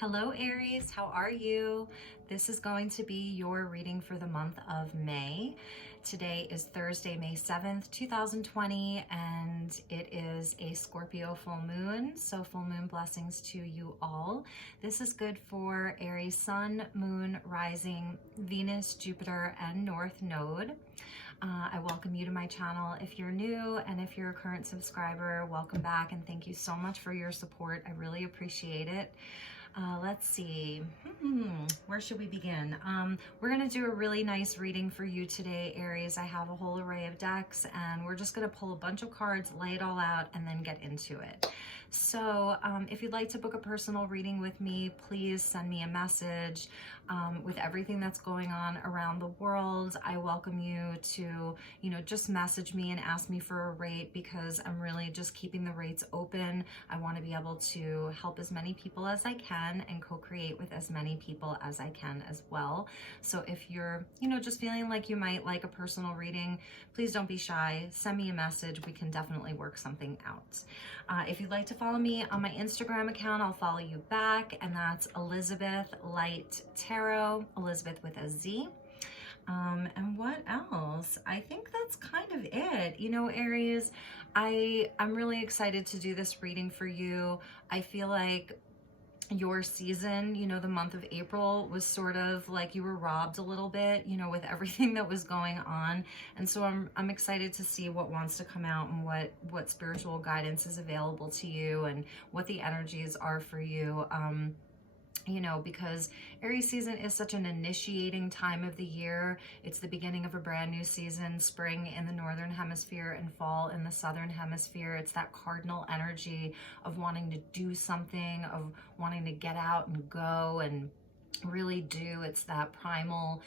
Hello Aries, how are you? This is going to be your reading for the month of May. Today is Thursday, May 7th, 2020, and it is a Scorpio full moon, so full moon blessings to you all. This is good for Aries Sun, Moon, Rising, Venus, Jupiter, and North Node. I welcome you to my channel if you're new, and if you're a current subscriber, welcome back, and thank you so much for your support. I really appreciate it. Let's see, where should we begin? We're going to do a really nice reading for you today, Aries. I have a whole array of decks, and we're just going to pull a bunch of cards, lay it all out, and then get into it. So if you'd like to book a personal reading with me, please send me a message. With everything that's going on around the world, I welcome you to, just message me and ask me for a rate, because I'm really just keeping the rates open. I want to be able to help as many people as I can and co-create with as many people as I can as well. So if you're, just feeling like you might like a personal reading, please don't be shy. Send me a message. We can definitely work something out. If you'd like to follow me on my Instagram account, I'll follow you back, and that's Elizabeth Light Tarot, Elizabeth with a Z. And what else? I think that's kind of it. Aries, I'm really excited to do this reading for you. I feel like your season, the month of April was sort of like you were robbed a little bit, with everything that was going on. And so I'm excited to see what wants to come out and what spiritual guidance is available to you and what the energies are for you. Because Aries season is such an initiating time of the year. It's the beginning of a brand new season, spring in the northern hemisphere and fall in the southern hemisphere. It's that cardinal energy of wanting to do something, of wanting to get out and go and really do. It's that primal,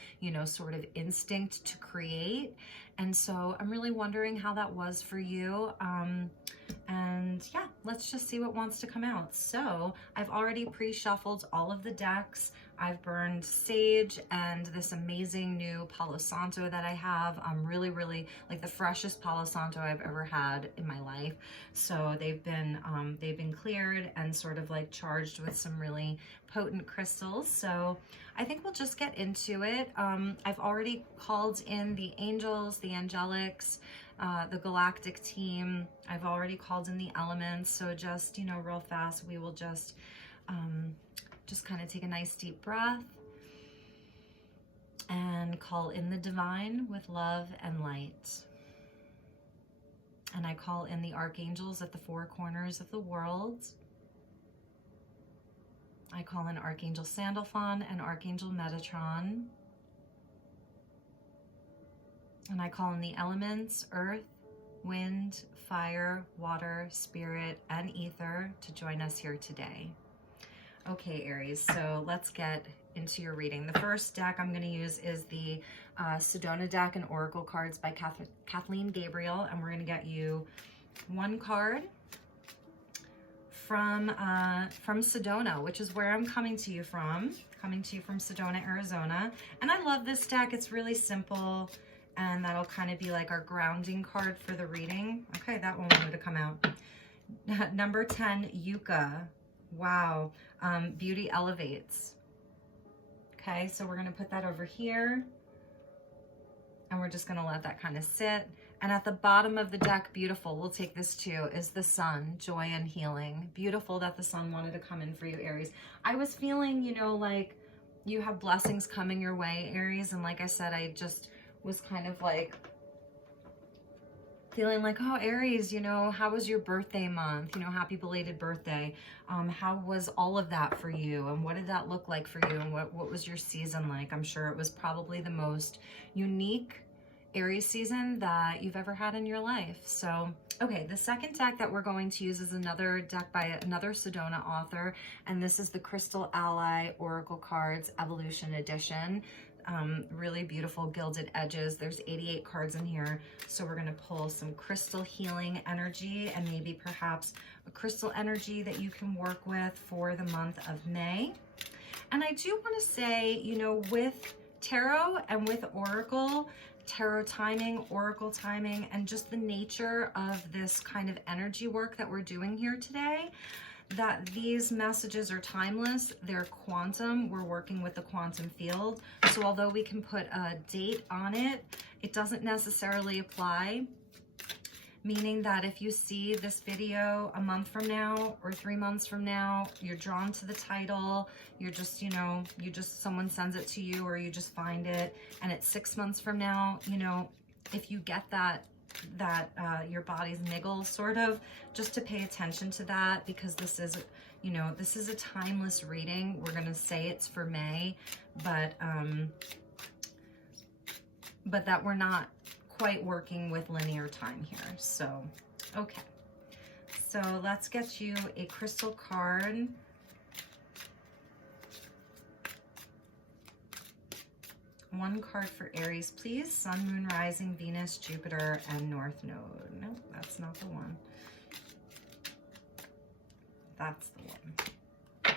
sort of instinct to create. And so I'm really wondering how that was for you. And yeah, let's just see what wants to come out. So I've already pre-shuffled all of the decks. I've burned sage and this amazing new Palo Santo that I have. Really like the freshest Palo Santo I've ever had in my life. So they've been cleared and sort of like charged with some really potent crystals. So I think we'll just get into it. I've already called in the angels, the angelics, the galactic team. I've already called in the elements. So just, real fast, we will just kind of take a nice deep breath and call in the divine with love and light. And I call in the archangels at the four corners of the world. I call in Archangel Sandalphon and Archangel Metatron. And I call in the elements, earth, wind, fire, water, spirit, and ether to join us here today. Okay, Aries, so let's get into your reading. The first deck I'm going to use is the Sedona deck and Oracle cards by Kathleen Gabriel, and we're going to get you one card from Sedona, which is where I'm coming to you from Sedona, Arizona. And I love this deck. It's really simple, and that'll kind of be like our grounding card for the reading. Okay, that one wanted to come out. Number 10, Yucca. Wow. Beauty elevates. Okay, so we're going to put that over here, and we're just going to let that kind of sit. And at the bottom of the deck, beautiful, we'll take this too, is the sun, joy and healing. Beautiful that the sun wanted to come in for you, Aries. I was feeling, like you have blessings coming your way, Aries. And like I said, I just was kind of like feeling like, oh, Aries, how was your birthday month? Happy belated birthday. How was all of that for you? And what did that look like for you? And what was your season like? I'm sure it was probably the most unique Aries season that you've ever had in your life. So, okay, the second deck that we're going to use is another deck by another Sedona author, and this is the Crystal Ally Oracle Cards Evolution Edition. Really beautiful gilded edges. There's 88 cards in here. So we're going to pull some crystal healing energy and maybe perhaps a crystal energy that you can work with for the month of May. And I do want to say, with tarot and with Oracle, tarot timing, oracle timing, and just the nature of this kind of energy work that we're doing here today, that these messages are timeless. They're quantum. We're working with the quantum field. So although we can put a date on it, it doesn't necessarily apply. Meaning that if you see this video a month from now or 3 months from now, you're drawn to the title, you're just, you know, someone sends it to you or you just find it, and it's 6 months from now, you know, if you get that your body's niggle sort of, just to pay attention to that, because this is, you know, this is a timeless reading. We're going to say it's for May, but that we're not quite working with linear time here. So, okay. So let's get you a crystal card. One card for Aries, please. Sun, Moon, Rising, Venus, Jupiter, and North Node. No, that's not the one. That's the one.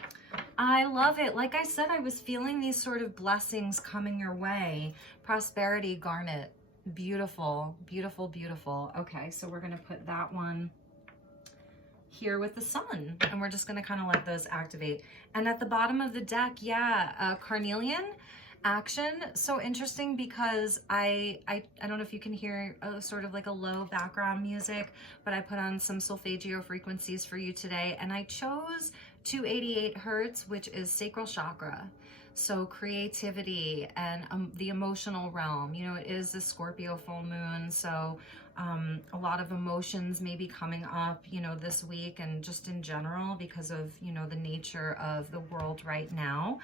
I love it. Like I said, I was feeling these sort of blessings coming your way. Prosperity, garnet. Beautiful, beautiful, beautiful. Okay, so we're going to put that one here with the sun, and we're just going to kind of let those activate. And at the bottom of the deck, yeah, carnelian action. So interesting, because I don't know if you can hear sort of like a low background music, but I put on some solfeggio frequencies for you today, and I chose 288 hertz, which is sacral chakra. So creativity and the emotional realm, you know, it is the Scorpio full moon. So a lot of emotions may be coming up, you know, this week and just in general because of, you know, the nature of the world right now.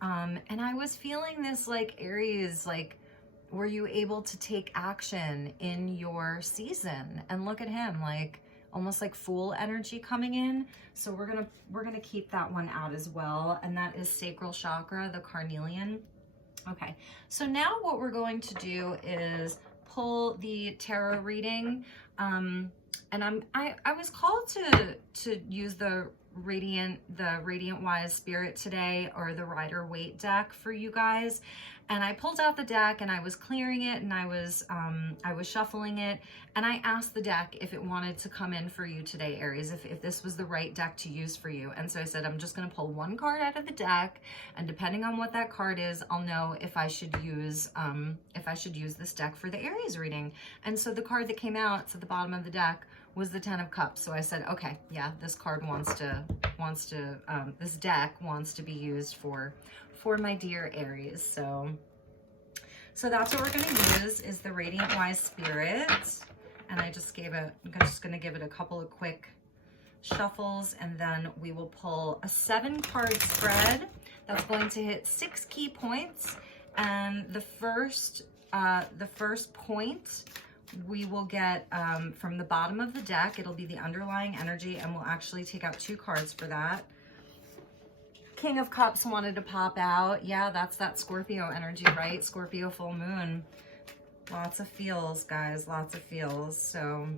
And I was feeling this, like, Aries, like, were you able to take action in your season? And look at him, like, almost like Fool energy coming in. So we're gonna keep that one out as well, and that is sacral chakra, the carnelian. Okay, so now what we're going to do is pull the tarot reading, and I was called to use the Radiant Wise Spirit today, or the Rider Waite deck for you guys. And I pulled out the deck and I was clearing it, and I was shuffling it, and I asked the deck if it wanted to come in for you today, Aries, if this was the right deck to use for you. And so I said, I'm just going to pull one card out of the deck, and depending on what that card is, I'll know if I should use this deck for the Aries reading. And so the card that came out at the bottom of the deck was the 10 of Cups. So I said, okay, yeah, this card this deck wants to be used for my dear Aries. So that's what we're going to use, is the Radiant Wise Spirit. And I'm just going to give it a couple of quick shuffles, and then we will pull a 7-card spread that's going to hit 6 key points. And the first point we will get from the bottom of the deck. It'll be the underlying energy, and we'll actually take out 2 cards for that. King of Cups wanted to pop out. Yeah, that's that Scorpio energy, right? Scorpio full moon. Lots of feels, guys, lots of feels. So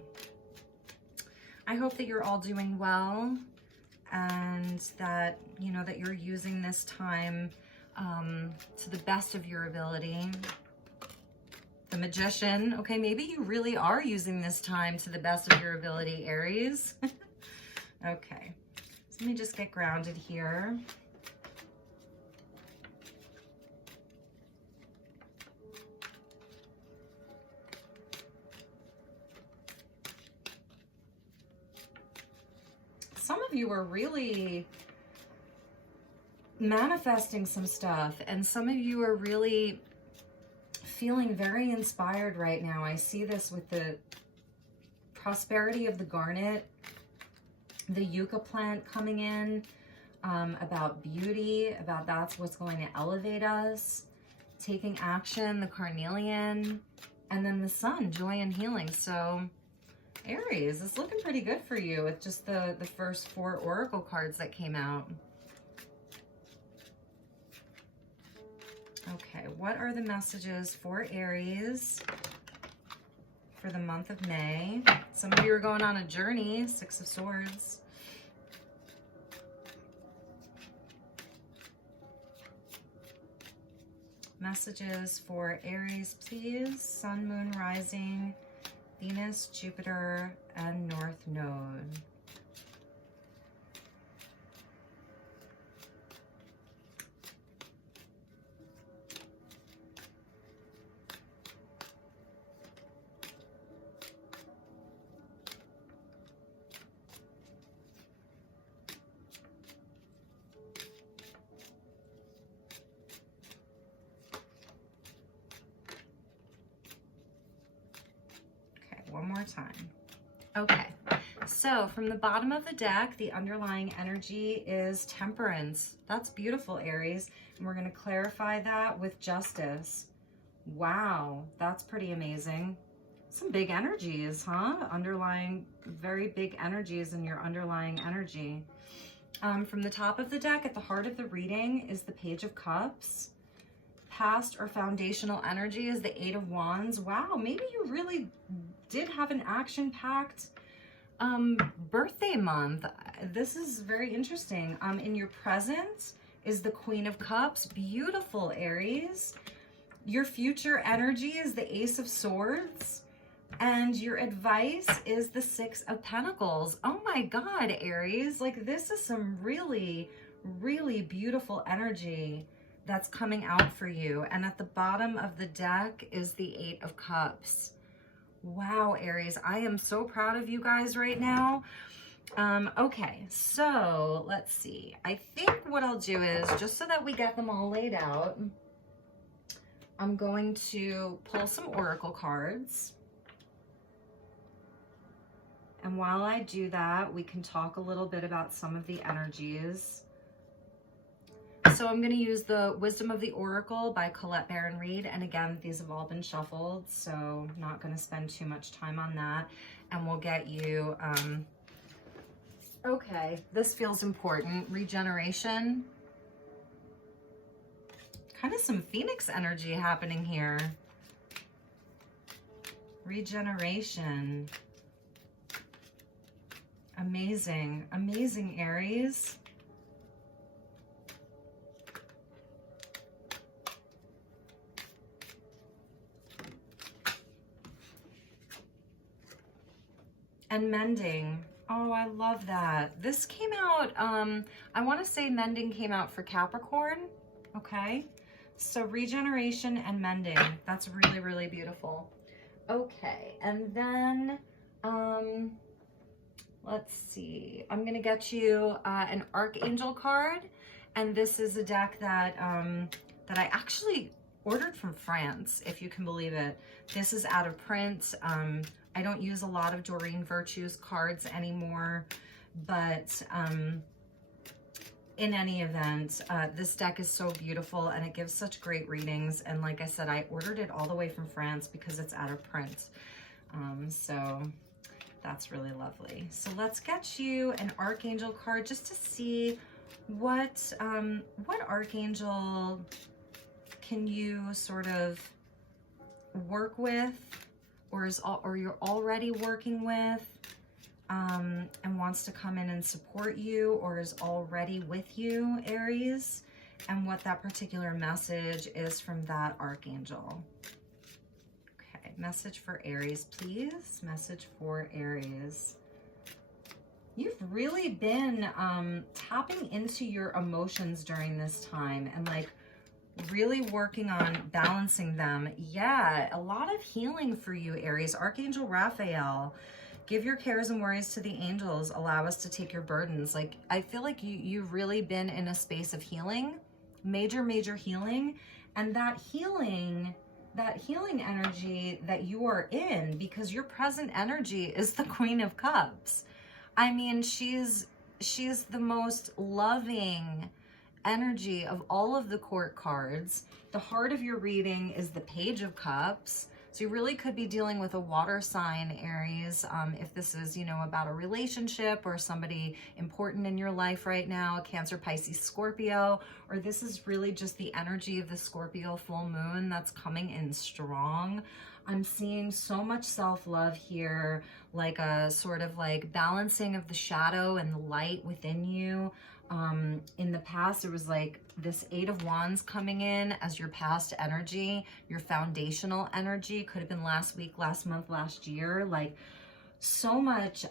I hope that you're all doing well, and that, you know, that you're using this time to the best of your ability. The Magician. Okay, maybe you really are using this time to the best of your ability, Aries. Okay, so let me just get grounded here. Some of you are really manifesting some stuff, and some of you are really feeling very inspired right now. I see this with the prosperity of the garnet, the yucca plant coming in, about beauty, about that's what's going to elevate us, taking action, the carnelian, and then the sun, joy and healing. So Aries, it's looking pretty good for you with just the first 4 oracle cards that came out. Okay, what are the messages for Aries for the month of May? Some of you are going on a journey, 6 of Swords. Messages for Aries, please. Sun, Moon, Rising, Venus, Jupiter, and North Node. more time. Okay, so from the bottom of the deck, the underlying energy is Temperance. That's beautiful, Aries. And we're going to clarify that with Justice. Wow, that's pretty amazing. Some big energies, huh? Underlying, very big energies in your underlying energy. From the top of the deck, at the heart of the reading, is the Page of Cups. Past or foundational energy is the Eight of Wands. Wow, maybe you really did have an action-packed birthday month. This is very interesting. In your present is the Queen of Cups. Beautiful, Aries. Your future energy is the Ace of Swords. And your advice is the Six of Pentacles. Oh my God, Aries. Like, this is some really, really beautiful energy that's coming out for you. And at the bottom of the deck is the Eight of Cups. Wow, Aries, I am so proud of you guys right now. Okay, so let's see. I think what I'll do is, just so that we get them all laid out, I'm going to pull some oracle cards. And while I do that, we can talk a little bit about some of the energies. So I'm going to use the Wisdom of the Oracle by Colette Baron Reed. And again, these have all been shuffled, so I'm not going to spend too much time on that. And we'll get you, okay, this feels important. Regeneration. Kind of some Phoenix energy happening here. Regeneration. Amazing, amazing, Aries. And mending. Oh, I love that. This came out, I want to say mending came out for Capricorn. Okay. So regeneration and mending. That's really, really beautiful. Okay. And then, let's see. I'm going to get you an Archangel card. And this is a deck that, that I actually ordered from France, if you can believe it. This is out of print. I don't use a lot of Doreen Virtue's cards anymore, but in any event, this deck is so beautiful and it gives such great readings. And like I said, I ordered it all the way from France because it's out of print. So that's really lovely. So let's get you an Archangel card just to see what Archangel can you sort of work with, or you're already working with, and wants to come in and support you, or is already with you, Aries, and what that particular message is from that Archangel. Okay, message for Aries, please. Message for Aries. You've really been tapping into your emotions during this time and like really working on balancing them. Yeah, a lot of healing for you, Aries. Archangel Raphael, give your cares and worries to the angels. Allow us to take your burdens. Like, I feel like you've really been in a space of healing, major, major healing. And that healing energy that you are in, because your present energy is the Queen of Cups. I mean, she's the most loving energy of all of the court cards. The heart of your reading is the Page of Cups. So you really could be dealing with a water sign, Aries, if this is, you know, about a relationship or somebody important in your life right now, Cancer, Pisces, Scorpio, or this is really just the energy of the Scorpio full moon that's coming in strong. I'm seeing so much self-love here, like a sort of like balancing of the shadow and the light within you. In the past, there was like this Eight of Wands coming in as your past energy, your foundational energy. Could have been last week, last month, last year. Like so much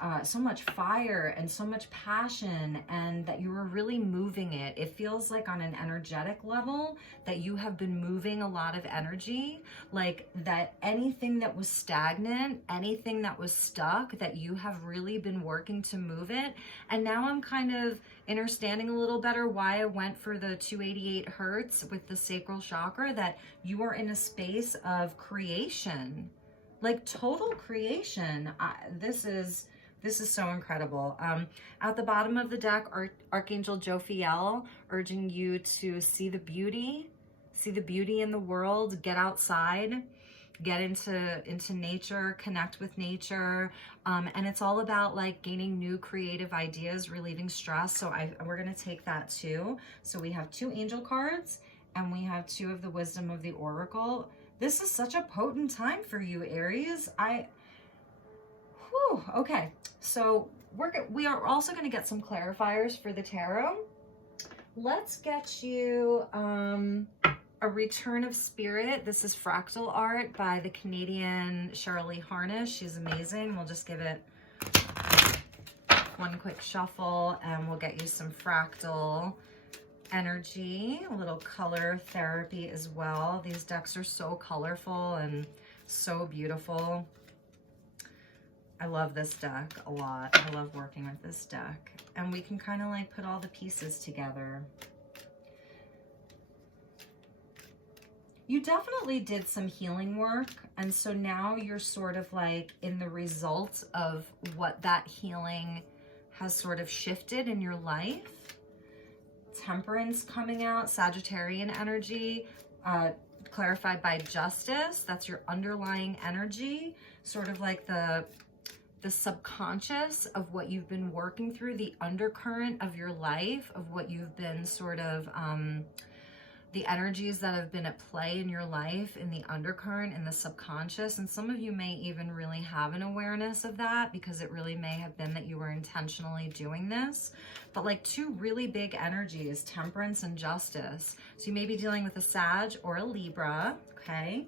fire and so much passion, and that you were really moving it. It feels like on an energetic level that you have been moving a lot of energy, like that anything that was stagnant, anything that was stuck, that you have really been working to move it. And now I'm kind of understanding a little better why I went for the 288 hertz with the sacral chakra, that you are in a space of creation. like total creation. This is so incredible. At the bottom of the deck, Archangel Jophiel urging you to see the beauty in the world, get outside, get into nature, connect with nature. And it's all about like gaining new creative ideas, relieving stress. So we're going to take that too. So we have 2 angel cards and we have 2 of the wisdom of the oracle. This is such a potent time for you, Aries. Okay. So we are also going to get some clarifiers for the tarot. Let's get you a Return of Spirit. This is fractal art by the Canadian Shirley Harnish. She's amazing. We'll just give it one quick shuffle and we'll get you some fractal energy, a little color therapy as well. These decks are so colorful and so beautiful. I love this deck a lot. I love working with this deck. And we can kind of like put all the pieces together. You definitely did some healing work, and so now you're sort of like in the results of what that healing has sort of shifted in your life. Temperance coming out, Sagittarian energy, clarified by Justice. That's your underlying energy, sort of like the subconscious of what you've been working through, the undercurrent of your life, of what you've been sort of the energies that have been at play in your life, in the undercurrent, in the subconscious. And some of you may even really have an awareness of that because it really may have been that you were intentionally doing this. But like 2 really big energies, Temperance and Justice. So you may be dealing with a Sag or a Libra, okay?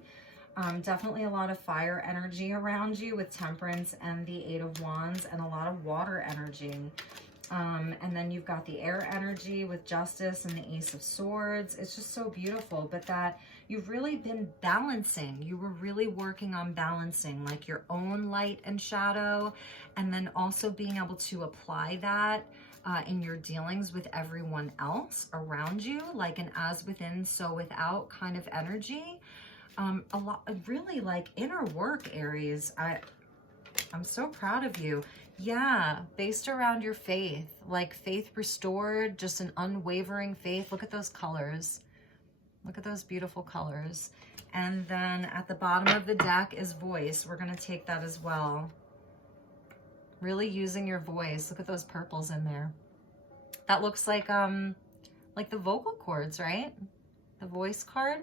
Definitely a lot of fire energy around you with Temperance and the 8 of Wands, and a lot of water energy. And then you've got the air energy with Justice and the Ace of Swords. It's just so beautiful, but that you've really been balancing. You were really working on balancing like your own light and shadow, and then also being able to apply that in your dealings with everyone else around you, like an as within, so without kind of energy. A lot, really like inner work, Aries. I'm so proud of you. Yeah, based around your faith, like faith restored, just an unwavering faith. Look at those colors. Look at those beautiful colors. And then at the bottom of the deck is voice. We're going to take that as well. Really using your voice. Look at those purples in there. That looks like the vocal cords, right? The voice card.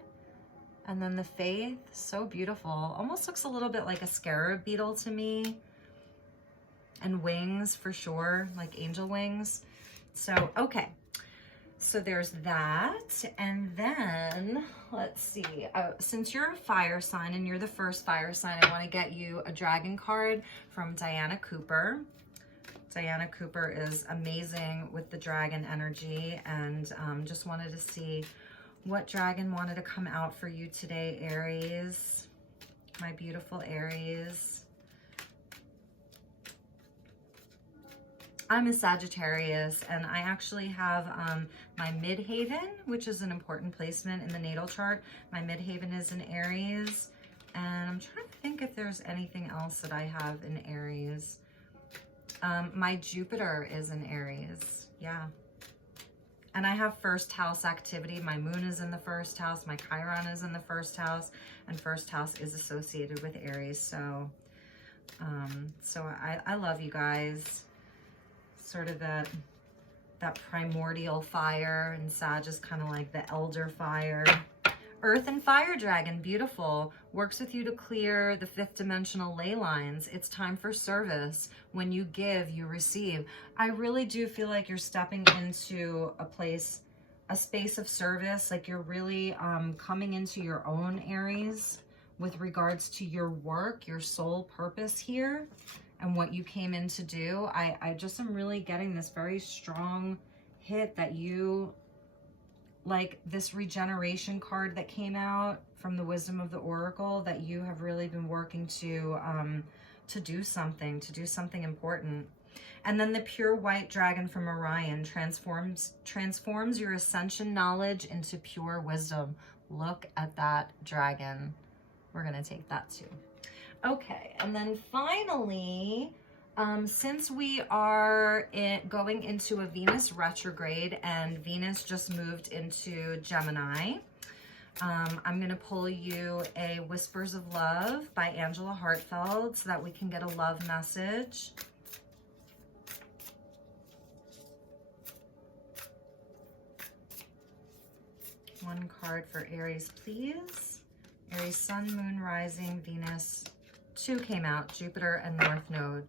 And then the faith, so beautiful. Almost looks a little bit like a scarab beetle to me. And wings for sure, like angel wings. So, okay. So there's that. And then, let's see. Since you're a fire sign and you're the first fire sign, I want to get you a dragon card from Diana Cooper. Diana Cooper is amazing with the dragon energy, and just wanted to see what dragon wanted to come out for you today, Aries. My beautiful Aries. I'm a Sagittarius, and I actually have my midhaven, which is an important placement in the natal chart. My midhaven is in Aries, and I'm trying to think if there's anything else that I have in Aries. My Jupiter is in Aries, yeah. And I have first house activity. My moon is in the first house. My Chiron is in the first house. And first house is associated with Aries. So, I love you guys. Sort of that primordial fire. And Sag is kind of like the elder fire. Earth and Fire Dragon, beautiful. Works with you to clear the 5th dimensional ley lines. It's time for service. When you give, you receive. I really do feel like you're stepping into a space of service. Like you're really coming into your own Aries with regards to your work, your soul purpose here, and what you came in to do. I just am really getting this very strong hit that you, like this regeneration card that came out from the wisdom of the oracle, that you have really been working to do something important. And then the pure white dragon from Orion transforms your ascension knowledge into pure wisdom. Look at that dragon. We're going to take that too. Okay, and then finally, since we are going into a Venus retrograde and Venus just moved into Gemini, I'm going to pull you a Whispers of Love by Angela Hartfeld so that we can get a love message. One card for Aries, please. Aries, Sun, Moon, Rising, Venus. 2 came out, Jupiter and North Node.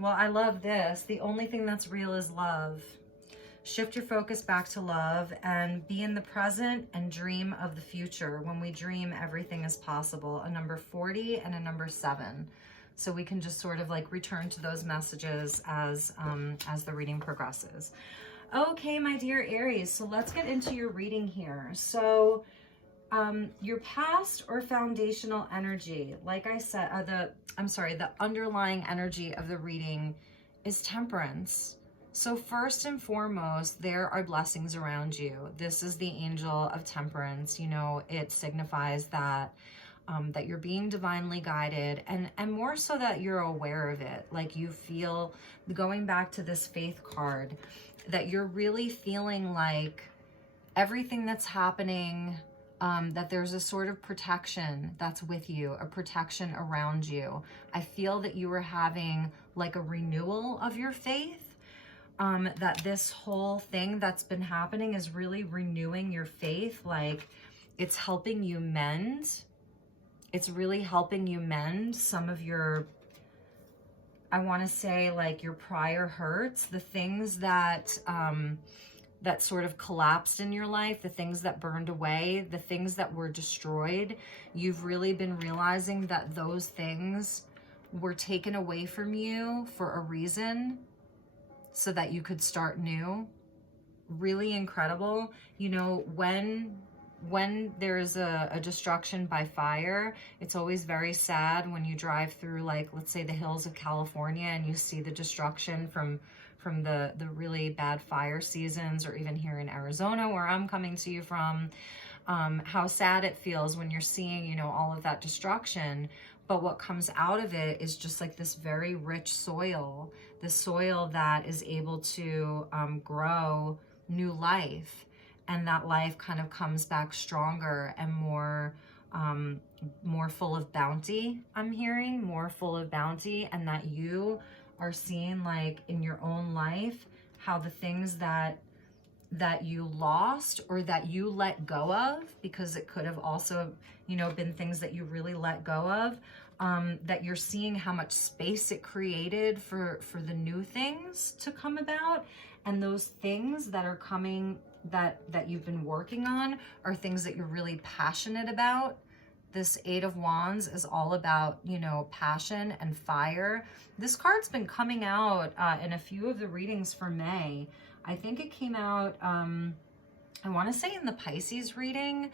Well, I love this. The only thing that's real is love. Shift your focus back to love and be in the present and dream of the future. When we dream, everything is possible. A number 40 and a number 7. So we can just sort of like return to those messages as the reading progresses. Okay, my dear Aries, so let's get into your reading here. So your past or foundational energy, like I said, the underlying energy of the reading is Temperance. So first and foremost, there are blessings around you. This is the angel of Temperance. You know, it signifies that that you're being divinely guided, and more so that you're aware of it. Like you feel, going back to this Faith card, that you're really feeling like everything that's happening, that there's a sort of protection that's with you, a protection around you. I feel that you are having like a renewal of your faith, that this whole thing that's been happening is really renewing your faith. Like it's helping you mend. It's really helping you mend some of your, I want to say, like your prior hurts, the things that that sort of collapsed in your life, the things that burned away, the things that were destroyed. You've really been realizing that those things were taken away from you for a reason, so that you could start new. Really incredible. You know, when there's a destruction by fire, it's always very sad when you drive through, like, let's say the hills of California, and you see the destruction from the really bad fire seasons, or even here in Arizona where I'm coming to you from, how sad it feels when you're seeing, you know, all of that destruction. But what comes out of it is just like this very rich soil, the soil that is able to grow new life. And that life kind of comes back stronger and more full of bounty. I'm hearing more full of bounty, and that you are seeing, like in your own life, how the things that you lost or that you let go of, because it could have also, you know, been things that you really let go of, that you're seeing how much space it created for the new things to come about. And those things that are coming, that you've been working on, are things that you're really passionate about. This 8 of Wands is all about, you know, passion and fire. This card's been coming out in a few of the readings for May. I think it came out, I want to say in the Pisces reading.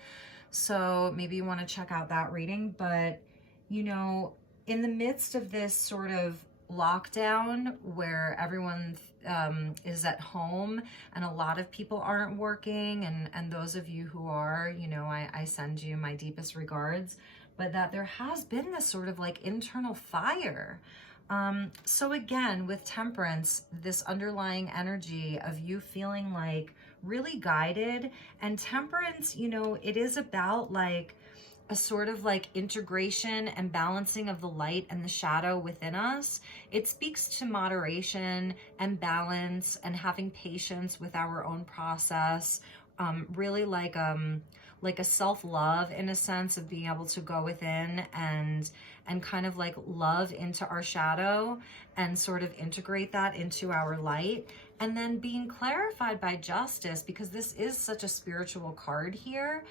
So maybe you want to check out that reading. But, you know, in the midst of this sort of lockdown where everyone is at home and a lot of people aren't working, and those of you who are, you know, I send you my deepest regards, but that there has been this sort of like internal fire. So again, with Temperance, this underlying energy of you feeling like really guided. And Temperance, you know, it is about like a sort of like integration and balancing of the light and the shadow within us. It speaks to moderation and balance and having patience with our own process. Really like a self-love, in a sense, of being able to go within and kind of like love into our shadow and sort of integrate that into our light. And then being clarified by Justice, because this is such a spiritual card here.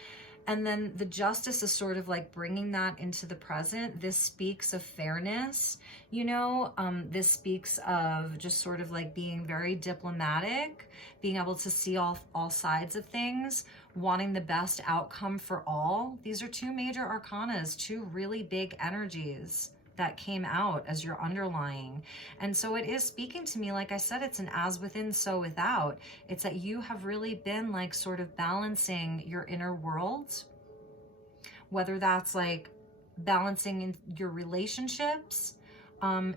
And then the Justice is sort of like bringing that into the present. This speaks of fairness, you know, this speaks of just sort of like being very diplomatic, being able to see all sides of things, wanting the best outcome for all. These are 2 major arcanas, 2 really big energies that came out as your underlying. And so it is speaking to me, like I said, it's an as within, so without. It's that you have really been like sort of balancing your inner world, whether that's like balancing in your relationships,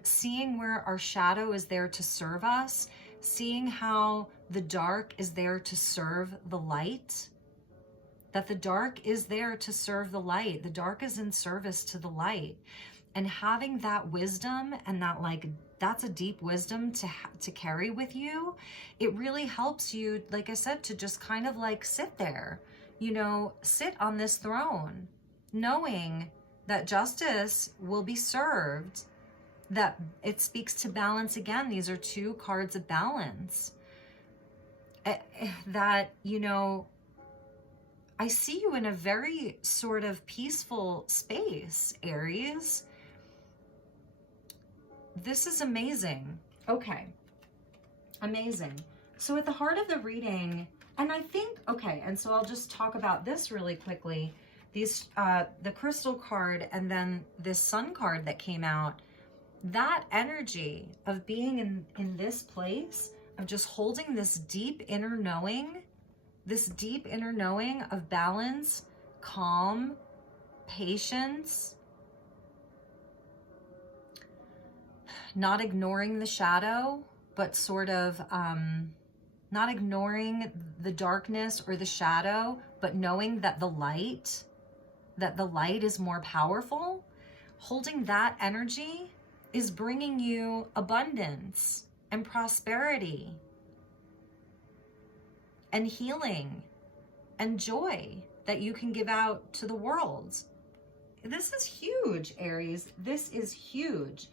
seeing where our shadow is there to serve us, seeing how the dark is there to serve the light, that the dark is there to serve the light. The dark is in service to the light. And having that wisdom, and that, like, that's a deep wisdom to carry with you. It really helps you, like I said, to just kind of like sit there, you know, sit on this throne, knowing that justice will be served, that it speaks to balance again. These are two cards of balance. That, you know, I see you in a very sort of peaceful space, Aries. This is amazing. Okay, amazing. So at the heart of the reading, and I think, okay, and so I'll just talk about this really quickly. These, the crystal card and then this sun card that came out, that energy of being in this place, of just holding this deep inner knowing of balance, calm, patience, not ignoring the shadow, but sort of not ignoring the darkness or the shadow, but knowing that the light is more powerful. Holding that energy is bringing you abundance and prosperity and healing and joy that you can give out to the world. This is huge, Aries. This is huge.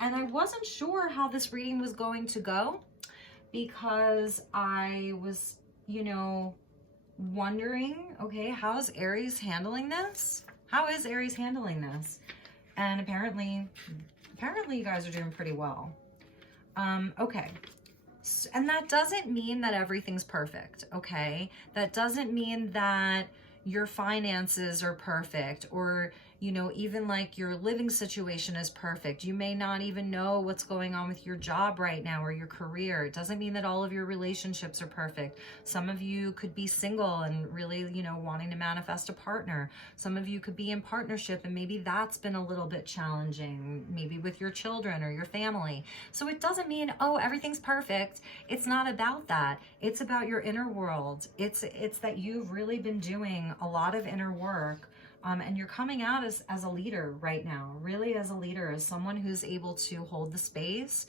And I wasn't sure how this reading was going to go, because I was, you know, wondering, okay, how's Aries handling this? How is Aries handling this? And apparently you guys are doing pretty well. Okay. And that doesn't mean that everything's perfect, okay? That doesn't mean that your finances are perfect, or, you know, even like your living situation is perfect. You may not even know what's going on with your job right now or your career. It doesn't mean that all of your relationships are perfect. Some of you could be single and really, you know, wanting to manifest a partner. Some of you could be in partnership and maybe that's been a little bit challenging, maybe with your children or your family. So it doesn't mean, oh, everything's perfect. It's not about that. It's about your inner world. It's that you've really been doing a lot of inner work. And you're coming out as a leader right now, really as a leader, as someone who's able to hold the space,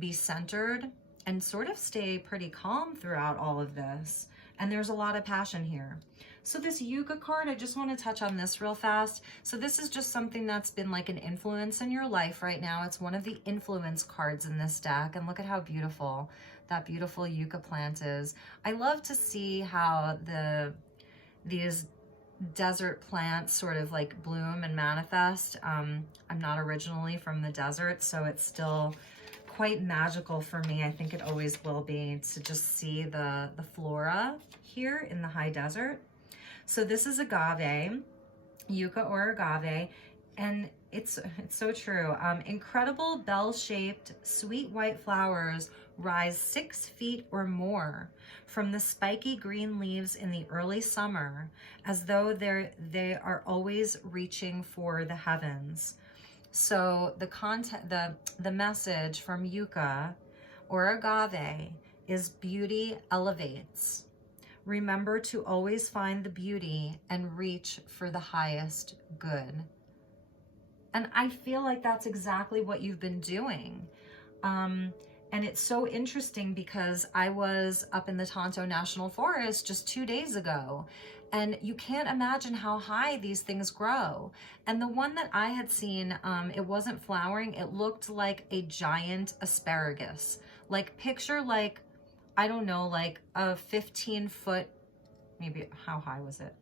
be centered, and sort of stay pretty calm throughout all of this. And there's a lot of passion here. So this Yucca card, I just want to touch on this real fast. So this is just something that's been like an influence in your life right now. It's one of the influence cards in this deck. And look at how beautiful that beautiful Yucca plant is. I love to see how these desert plants sort of like bloom and manifest. I'm not originally from the desert, so it's still quite magical for me. I think it always will be, to just see the flora here in the high desert. So this is agave, Yucca or agave, and it's so true. Incredible bell-shaped sweet white flowers rise 6 feet or more from the spiky green leaves in the early summer, as though they are always reaching for the heavens. So the message from Yucca or agave is beauty elevates. Remember to always find the beauty and reach for the highest good. And I feel like that's exactly what you've been doing. And it's so interesting because I was up in the Tonto National Forest just 2 days ago, and you can't imagine how high these things grow. And the one that I had seen, it wasn't flowering. It looked like a giant asparagus. Like, picture like, I don't know, like a 15-foot, maybe, how high was it?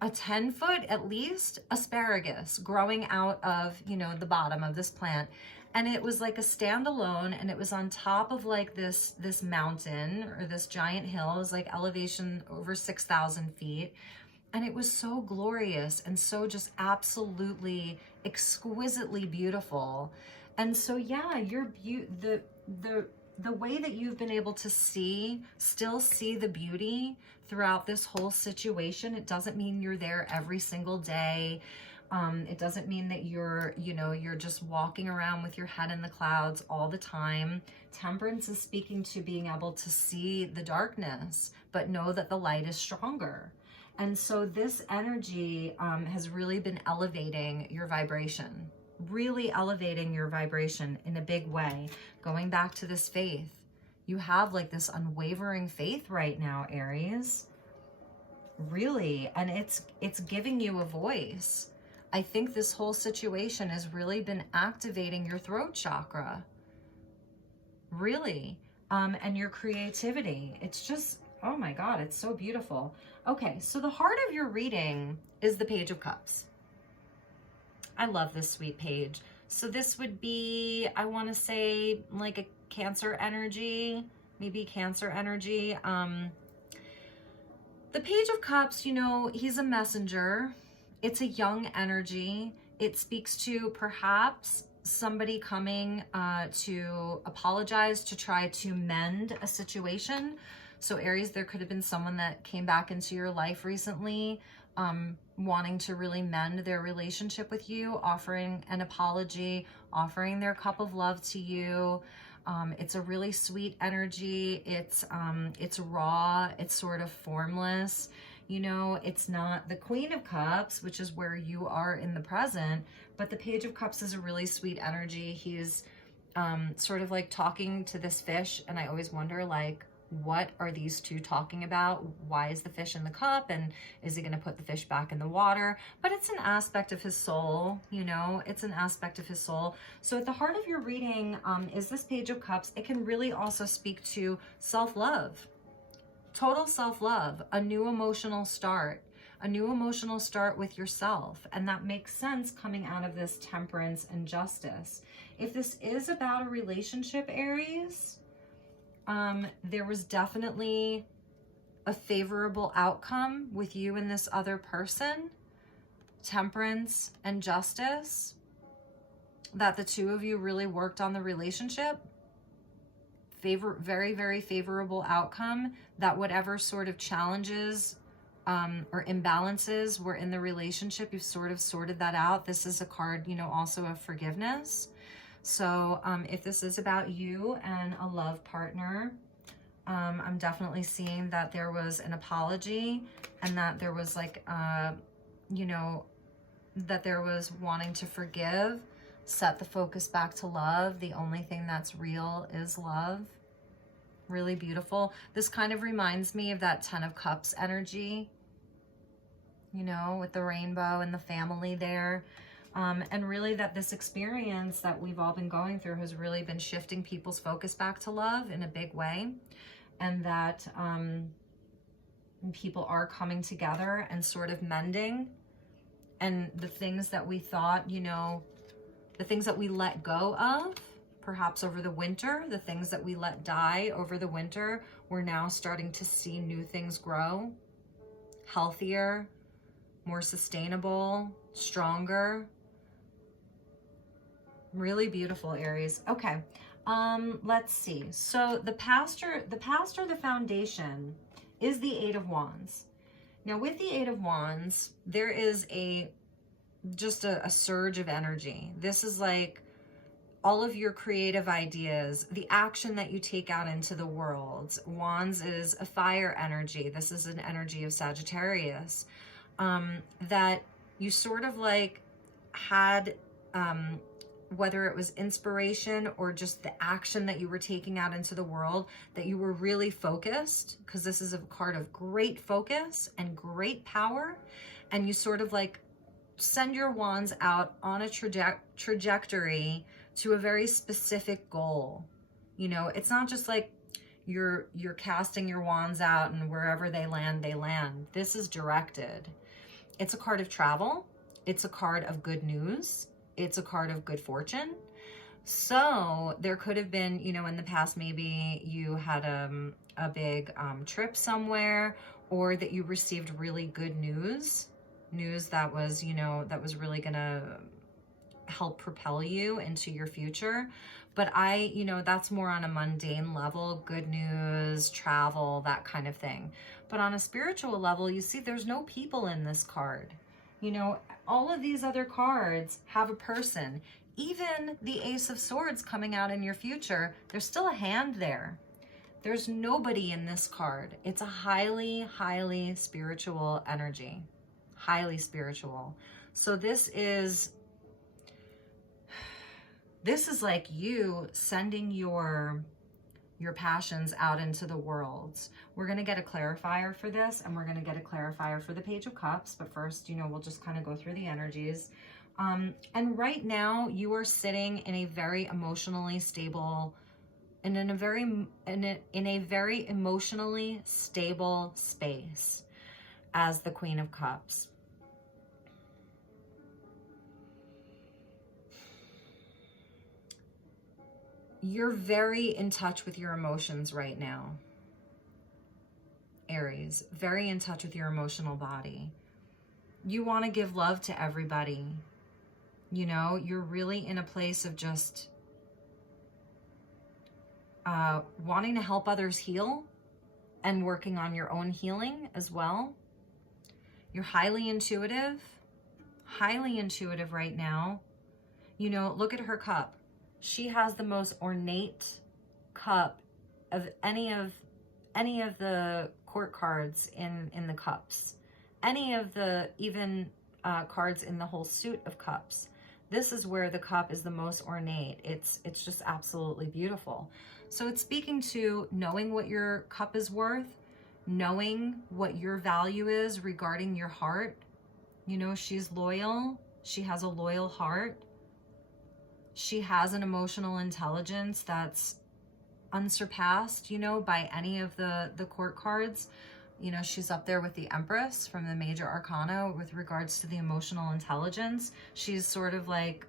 A 10-foot at least asparagus growing out of, you know, the bottom of this plant. And it was like a standalone, and it was on top of like this mountain or this giant hill. It was like elevation over 6,000 feet. And it was so glorious and so just absolutely exquisitely beautiful. And so, yeah, the way that you've been able to still see the beauty throughout this whole situation. It doesn't mean you're there every single day. It doesn't mean that you're, you're just walking around with your head in the clouds all the time. Temperance is speaking to being able to see the darkness, but know that the light is stronger. And so this energy has really been elevating your vibration, really elevating your vibration in a big way. Going back to this faith, you have like this unwavering faith right now, Aries. Really, and it's giving you a voice. I think this whole situation has really been activating your throat chakra. Really. And your creativity. It's just, oh my God, it's so beautiful. Okay, so the heart of your reading is the Page of Cups. I love this sweet page. So this would be, I want to say, like a Cancer energy, maybe Cancer energy. The Page of Cups, he's a messenger. It's a young energy. It speaks to perhaps somebody coming to apologize, to try to mend a situation. So Aries, there could have been someone that came back into your life recently, wanting to really mend their relationship with you, offering an apology, offering their cup of love to you. It's a really sweet energy. It's raw. It's sort of formless. It's not the Queen of Cups, which is where you are in the present, but the Page of Cups is a really sweet energy. He's sort of like talking to this fish, and I always wonder, like, what are these two talking about? Why is the fish in the cup, and is he going to put the fish back in the water? But it's an aspect of his soul, it's an aspect of his soul. So at the heart of your reading is this Page of Cups. It can really also speak to self-love. Total self-love, a new emotional start with yourself. And that makes sense coming out of this Temperance and Justice. If this is about a relationship, Aries, there was definitely a favorable outcome with you and this other person, Temperance and Justice, that the two of you really worked on the relationship. Very, very favorable outcome, that whatever sort of challenges or imbalances were in the relationship, you've sort of sorted that out. This is a card, also of forgiveness. So if this is about you and a love partner, I'm definitely seeing that there was an apology, and that there was like, that there was wanting to forgive. Set the focus back to love. The only thing that's real is love. Really beautiful. This kind of reminds me of that 10 of Cups energy, with the rainbow and the family there. And really that this experience that we've all been going through has really been shifting people's focus back to love in a big way. And that people are coming together and sort of mending. And the things that we thought, the things that we let go of, perhaps over the winter, the things that we let die over the winter, we're now starting to see new things grow, healthier, more sustainable, stronger. Really beautiful, Aries. Okay, let's see. So the foundation is the Eight of Wands. Now with the Eight of Wands, there is just a surge of energy. This is like all of your creative ideas, the action that you take out into the world. Wands is a fire energy. This is an energy of Sagittarius, that you sort of like had, whether it was inspiration or just the action that you were taking out into the world, that you were really focused, because this is a card of great focus and great power. And you sort of like send your wands out on a trajectory to a very specific goal. It's not just like you're casting your wands out and wherever they land, they land. This is directed. It's a card of travel. It's a card of good news. It's a card of good fortune. So there could have been, in the past, maybe you had a big trip somewhere, or that you received really good news that was, that was really gonna help propel you into your future. But that's more on a mundane level, good news, travel, that kind of thing. But on a spiritual level, you see there's no people in this card. You know, all of these other cards have a person. Even the Ace of Swords coming out in your future, there's still a hand there. There's nobody in this card. It's a highly, highly spiritual energy. Highly spiritual. So this is like you sending your passions out into the world. We're going to get a clarifier for this, and we're going to get a clarifier for the Page of Cups. But first, you know, we'll just kind of go through the energies. And right now you are sitting in a very emotionally stable, and in a very emotionally stable space as the Queen of Cups. You're very in touch with your emotions right now, Aries. Very in touch with your emotional body. You want to give love to everybody. You know, you're really in a place of just wanting to help others heal and working on your own healing as well. You're highly intuitive right now. You know, look at her cup. She has the most ornate cup of any of the court cards in the cups. Any of the even cards in the whole suit of cups. This is where the cup is the most ornate. It's just absolutely beautiful. So it's speaking to knowing what your cup is worth, knowing what your value is regarding your heart. You know, she's loyal. She has a loyal heart. She has an emotional intelligence that's unsurpassed, you know, by any of the court cards. You know, she's up there with the Empress from the Major Arcana with regards to the emotional intelligence. She's sort of like,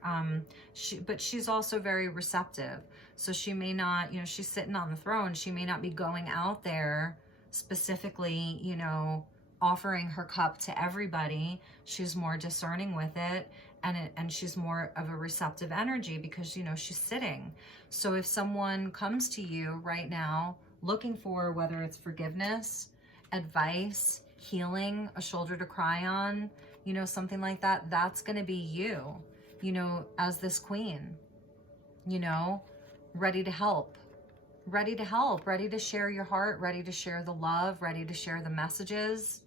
but she's also very receptive. So she may not, you know, she's sitting on the throne. She may not be going out there specifically, you know, offering her cup to everybody. She's more discerning with it. And she's more of a receptive energy because, you know, she's sitting. So if someone comes to you right now looking for, whether it's forgiveness, advice, healing, a shoulder to cry on, you know, something like that, that's going to be you, you know, as this queen, you know, ready to help, ready to share your heart, ready to share the love, ready to share the messages.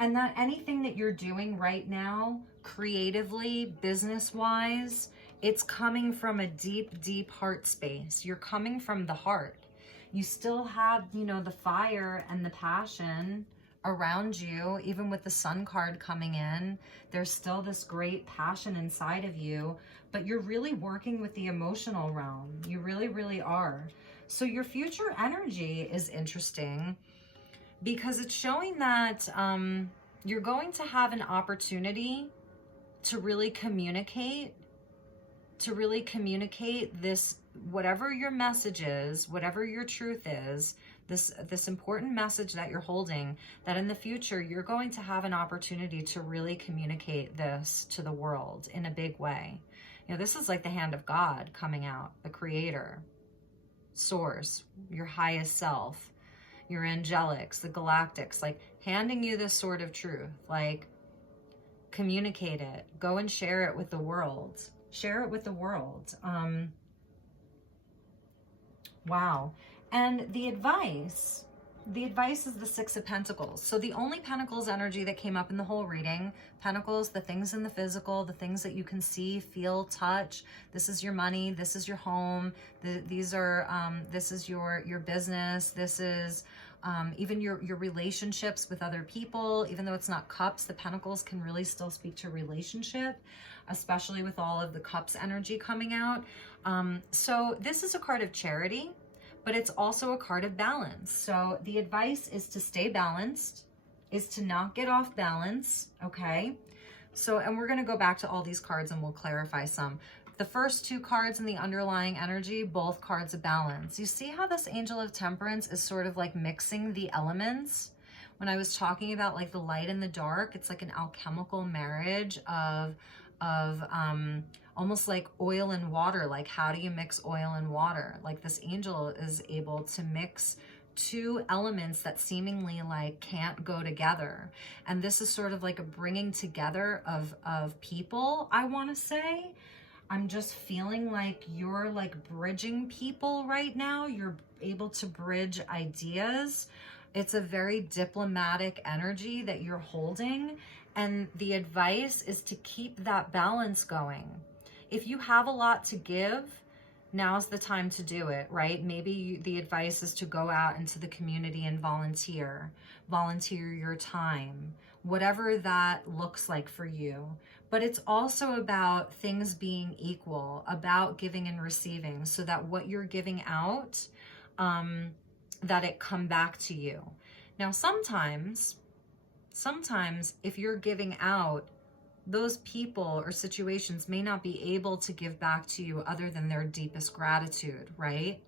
And that anything that you're doing right now, creatively, business-wise, it's coming from a deep, deep heart space. You're coming from the heart. You still have, you know, the fire and the passion around you, even with the Sun card coming in. There's still this great passion inside of you, but you're really working with the emotional realm. You really, really are. So your future energy is interesting, because it's showing that you're going to have an opportunity to really communicate this, whatever your message is, whatever your truth is, this important message that you're holding, that in the future you're going to have an opportunity to really communicate this to the world in a big way. You know, this is like the hand of God coming out, the creator, source, your highest self, your angelics, the galactics, like handing you this sort of truth, like communicate it, go and share it with the world. Share it with the world. Wow. And the advice is the Six of Pentacles. So the only Pentacles energy that came up in the whole reading, Pentacles, the things in the physical, the things that you can see, feel, touch. This is your money. This is your home. This is your business. This is even your relationships with other people. Even though it's not cups, the Pentacles can really still speak to relationship, especially with all of the cups energy coming out. So this is a card of charity, but it's also a card of balance. So the advice is to stay balanced, is to not get off balance, okay? So, and we're gonna go back to all these cards and we'll clarify some. The first two cards in the underlying energy, both cards of balance. You see how this Angel of Temperance is sort of like mixing the elements? When I was talking about like the light and the dark, it's like an alchemical marriage of almost like oil and water. Like, how do you mix oil and water? Like, this angel is able to mix two elements that seemingly like can't go together. And this is sort of like a bringing together of people, I want to say. I'm just feeling like you're like bridging people right now. You're able to bridge ideas. It's a very diplomatic energy that you're holding. And the advice is to keep that balance going. If you have a lot to give, now's the time to do it, right? Maybe the advice is to go out into the community and volunteer your time, whatever that looks like for you. But it's also about things being equal, about giving and receiving, so that what you're giving out, that it come back to you. Now, sometimes if you're giving out, those people or situations may not be able to give back to you other than their deepest gratitude, right?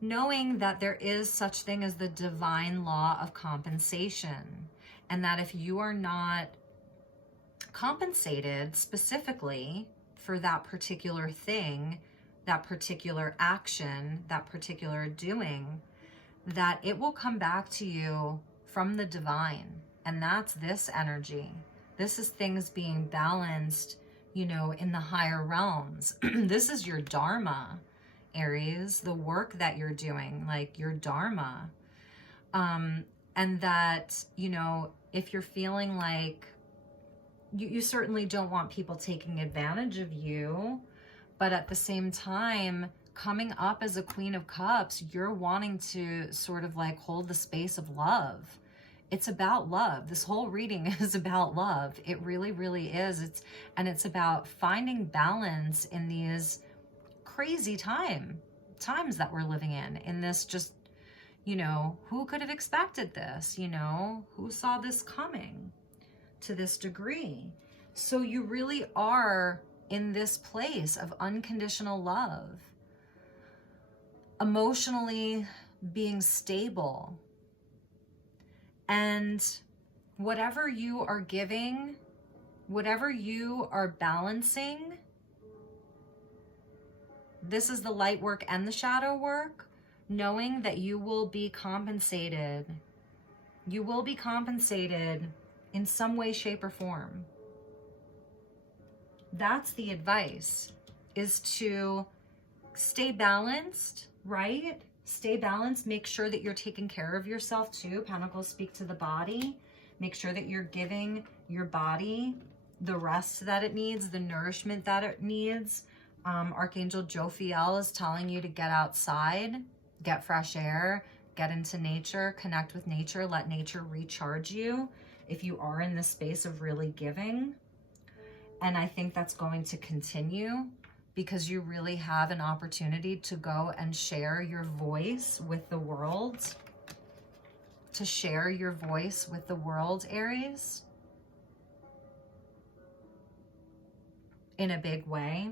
Knowing that there is such thing as the divine law of compensation, and that if you are not compensated specifically for that particular thing, that particular action, that particular doing, that it will come back to you from the divine. And that's this energy. This is things being balanced, you know, in the higher realms. This is your dharma, Aries, the work that you're doing, like your dharma. And that, you know, if you're feeling like you certainly don't want people taking advantage of you, but at the same time, coming up as a Queen of Cups, you're wanting to sort of like hold the space of love. It's about love. This whole reading is about love. It really, really is. It's about finding balance in these crazy times that we're living in this just, you know, who could have expected this? You know, who saw this coming to this degree? So you really are in this place of unconditional love, emotionally being stable. And whatever you are giving, whatever you are balancing, this is the light work and the shadow work, knowing that you will be compensated. You will be compensated in some way, shape, or form. That's the advice, is to stay balanced, right? Stay balanced. Make sure that you're taking care of yourself too. Pentacles speak to the body. Make sure that you're giving your body the rest that it needs, the nourishment that it needs. Archangel Jophiel is telling you to get outside, get fresh air, get into nature, connect with nature, let nature recharge you if you are in this space of really giving. And I think that's going to continue, because you really have an opportunity to go and share your voice with the world. To share your voice with the world, Aries. In a big way.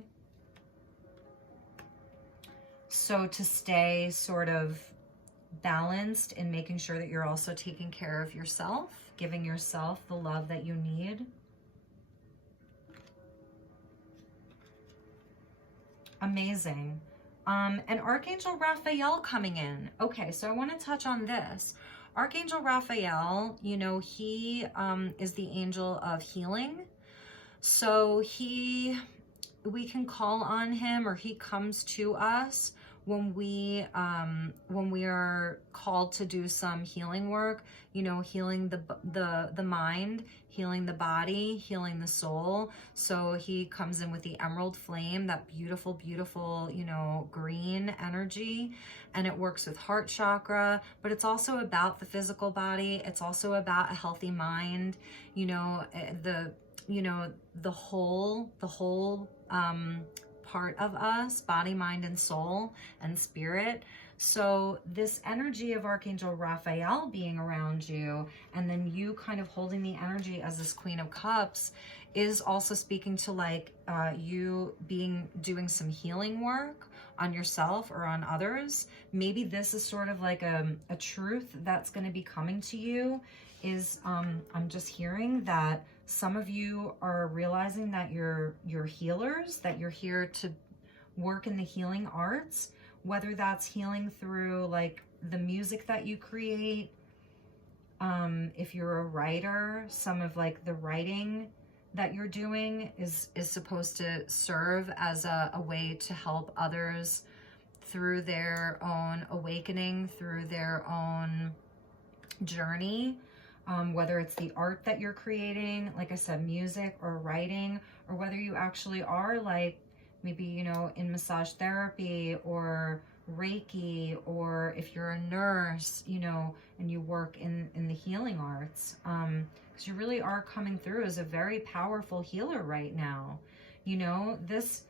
So to stay sort of balanced in making sure that you're also taking care of yourself, giving yourself the love that you need. Amazing. And Archangel Raphael coming in. Okay, so I want to touch on this. Archangel Raphael, you know, he is the angel of healing. So we can call on him, or he comes to us when we are called to do some healing work, you know, healing the mind, healing the body, healing the soul. So he comes in with the emerald flame, that beautiful, beautiful, you know, green energy, and it works with heart chakra, but it's also about the physical body. It's also about a healthy mind, you know, the whole part of us, body, mind, and soul, and spirit. So this energy of Archangel Raphael being around you, and then you kind of holding the energy as this Queen of Cups, is also speaking to like you doing some healing work on yourself or on others. Maybe this is sort of like a truth that's going to be coming to you, is I'm just hearing that some of you are realizing that you're healers, that you're here to work in the healing arts, whether that's healing through like the music that you create. If you're a writer, some of like the writing that you're doing is supposed to serve as a way to help others through their own awakening, through their own journey, whether it's the art that you're creating, like I said, music or writing, or whether you actually are like maybe, you know, in massage therapy or Reiki, or if you're a nurse, you know, and you work in the healing arts, because you really are coming through as a very powerful healer right now. You know, this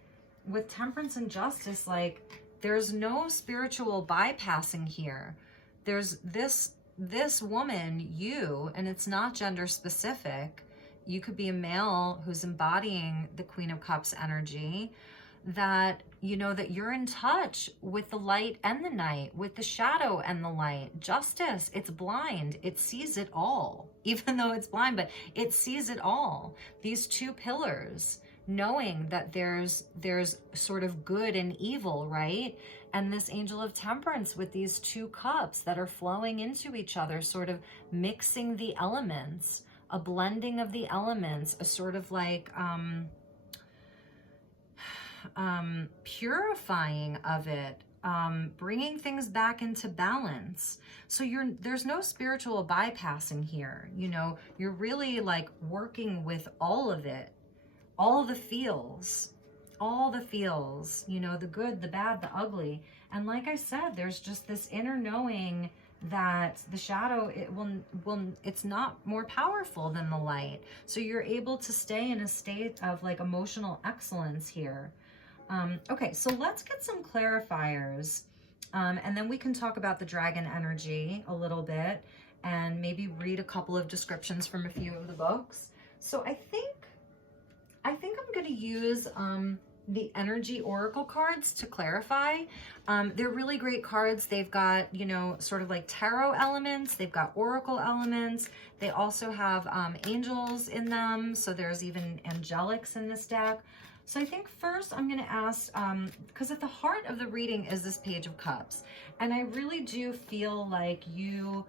with temperance and justice, like there's no spiritual bypassing here. There's this woman, you, and it's not gender specific. You could be a male who's embodying the Queen of Cups energy, that, you know, that you're in touch with the light and the night, with the shadow and the light. Justice, it's blind. It sees it all, even though it's blind, but it sees it all. These two pillars, knowing that there's sort of good and evil, right? And this angel of temperance with these two cups that are flowing into each other, sort of mixing the elements, a blending of the elements, a sort of like purifying of it, bringing things back into balance. So there's no spiritual bypassing here. You know, you're really like working with all of it, all the feels, you know, the good, the bad, the ugly. And like I said, there's just this inner knowing that the shadow, it's not more powerful than the light. So you're able to stay in a state of like emotional excellence here. Okay, so let's get some clarifiers, and then we can talk about the dragon energy a little bit and maybe read a couple of descriptions from a few of the books. So I think I'm going to use the energy oracle cards to clarify. They're really great cards. They've got, you know, sort of like tarot elements. They've got oracle elements. They also have angels in them. So there's even angelics in this deck. So I think first I'm going to ask, because at the heart of the reading is this Page of Cups. And I really do feel like you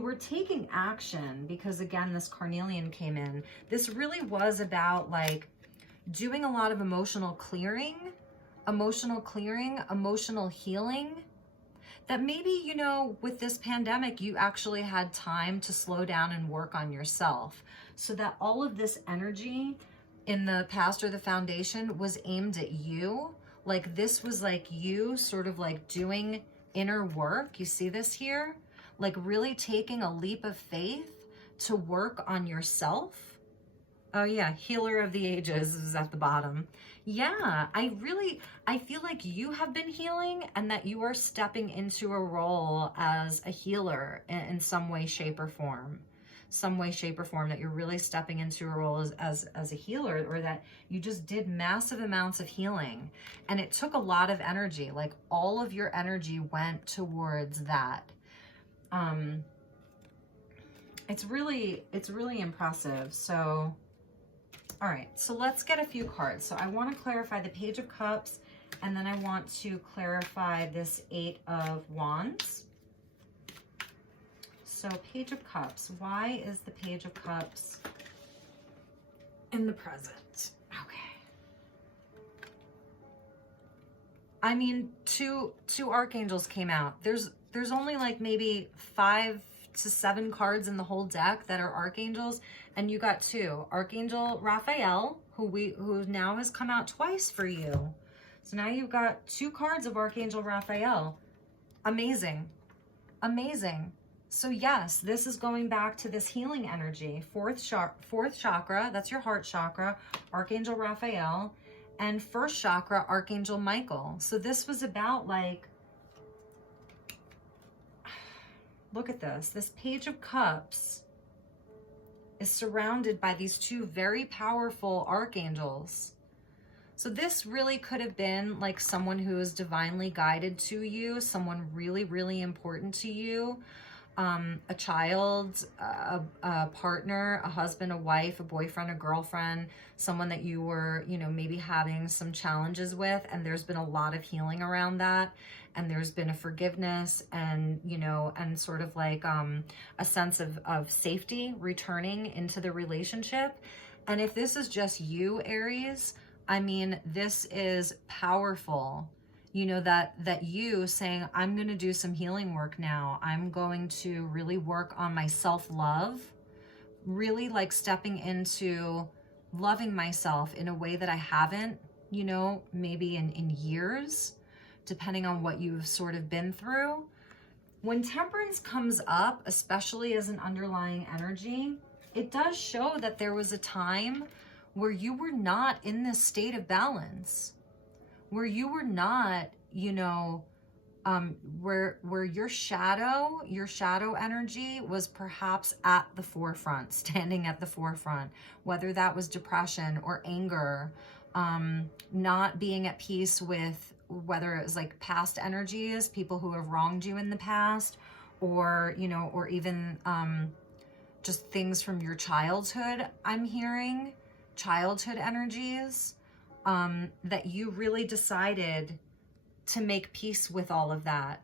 were taking action, because again, this carnelian came in. This really was about like doing a lot of emotional clearing, emotional healing. That maybe, you know, with this pandemic, you actually had time to slow down and work on yourself, so that all of this energy in the past or the foundation was aimed at you. Like this was like you sort of like doing inner work. You see this here? Like really taking a leap of faith to work on yourself. Oh yeah, healer of the ages is at the bottom. Yeah, I feel like you have been healing, and that you are stepping into a role as a healer in some way, shape, or form. Some way, shape, or form, that you're really stepping into a role as a healer, or that you just did massive amounts of healing. And it took a lot of energy. Like all of your energy went towards that. It's really impressive. So, all right, so let's get a few cards. So I want to clarify the Page of Cups, and then I want to clarify this 8 of Wands. So Page of Cups, why is the Page of Cups in the present? Okay. I mean, two archangels came out. There's only like maybe 5 to 7 cards in the whole deck that are archangels, and you got 2. Archangel Raphael, who now has come out twice for you. So now you've got 2 cards of Archangel Raphael. Amazing. Amazing. So yes, this is going back to this healing energy. Fourth chakra, that's your heart chakra, Archangel Raphael, and first chakra, Archangel Michael. So this was about like, look at this. This Page of Cups is surrounded by these 2 very powerful archangels. So this really could have been like someone who is divinely guided to you, someone really, really important to you. a child, a partner, a husband, a wife, a boyfriend, a girlfriend, someone that you were, you know, maybe having some challenges with, and there's been a lot of healing around that, and there's been a forgiveness and, you know, and sort of like a sense of safety returning into the relationship. And if this is just you, Aries, I mean, this is powerful. You know, that you saying, I'm going to do some healing work now. I'm going to really work on my self-love, really like stepping into loving myself in a way that I haven't, you know, maybe in years, depending on what you've sort of been through. When temperance comes up, especially as an underlying energy, it does show that there was a time where you were not in this state of balance, where you were not, you know, where your shadow energy was perhaps at the forefront, standing at the forefront, whether that was depression or anger, not being at peace with whether it was like past energies, people who have wronged you in the past, or, you know, or even just things from your childhood. I'm hearing childhood energies, that you really decided to make peace with all of that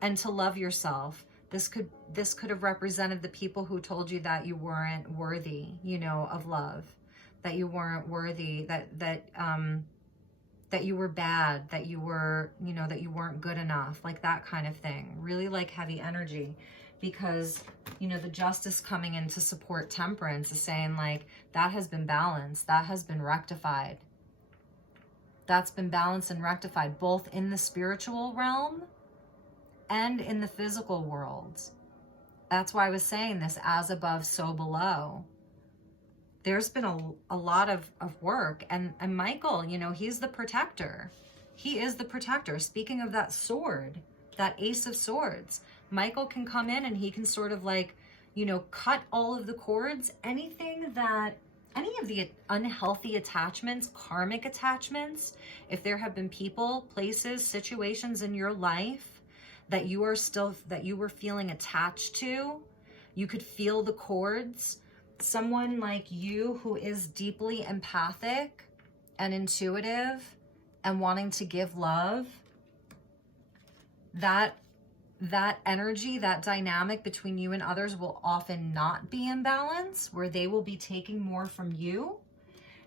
and to love yourself. This could have represented the people who told you that you weren't worthy, you know, of love, that you weren't worthy, that you were bad, that you were, you know, that you weren't good enough, like that kind of thing. Really like heavy energy, because, you know, the justice coming in to support temperance is saying like, that has been balanced, that has been rectified. That's been balanced and rectified, both in the spiritual realm and in the physical world. That's why I was saying this, as above, so below. There's been a lot of work. And Michael, you know, he's the protector. He is the protector. Speaking of that sword, that Ace of Swords, Michael can come in and he can sort of like, you know, cut all of the cords, anything that, any of the unhealthy attachments, karmic attachments, if there have been people, places, situations in your life that you are still, that you were feeling attached to, you could feel the cords. Someone like you who is deeply empathic and intuitive and wanting to give love, that energy, that dynamic between you and others will often not be in balance, where they will be taking more from you.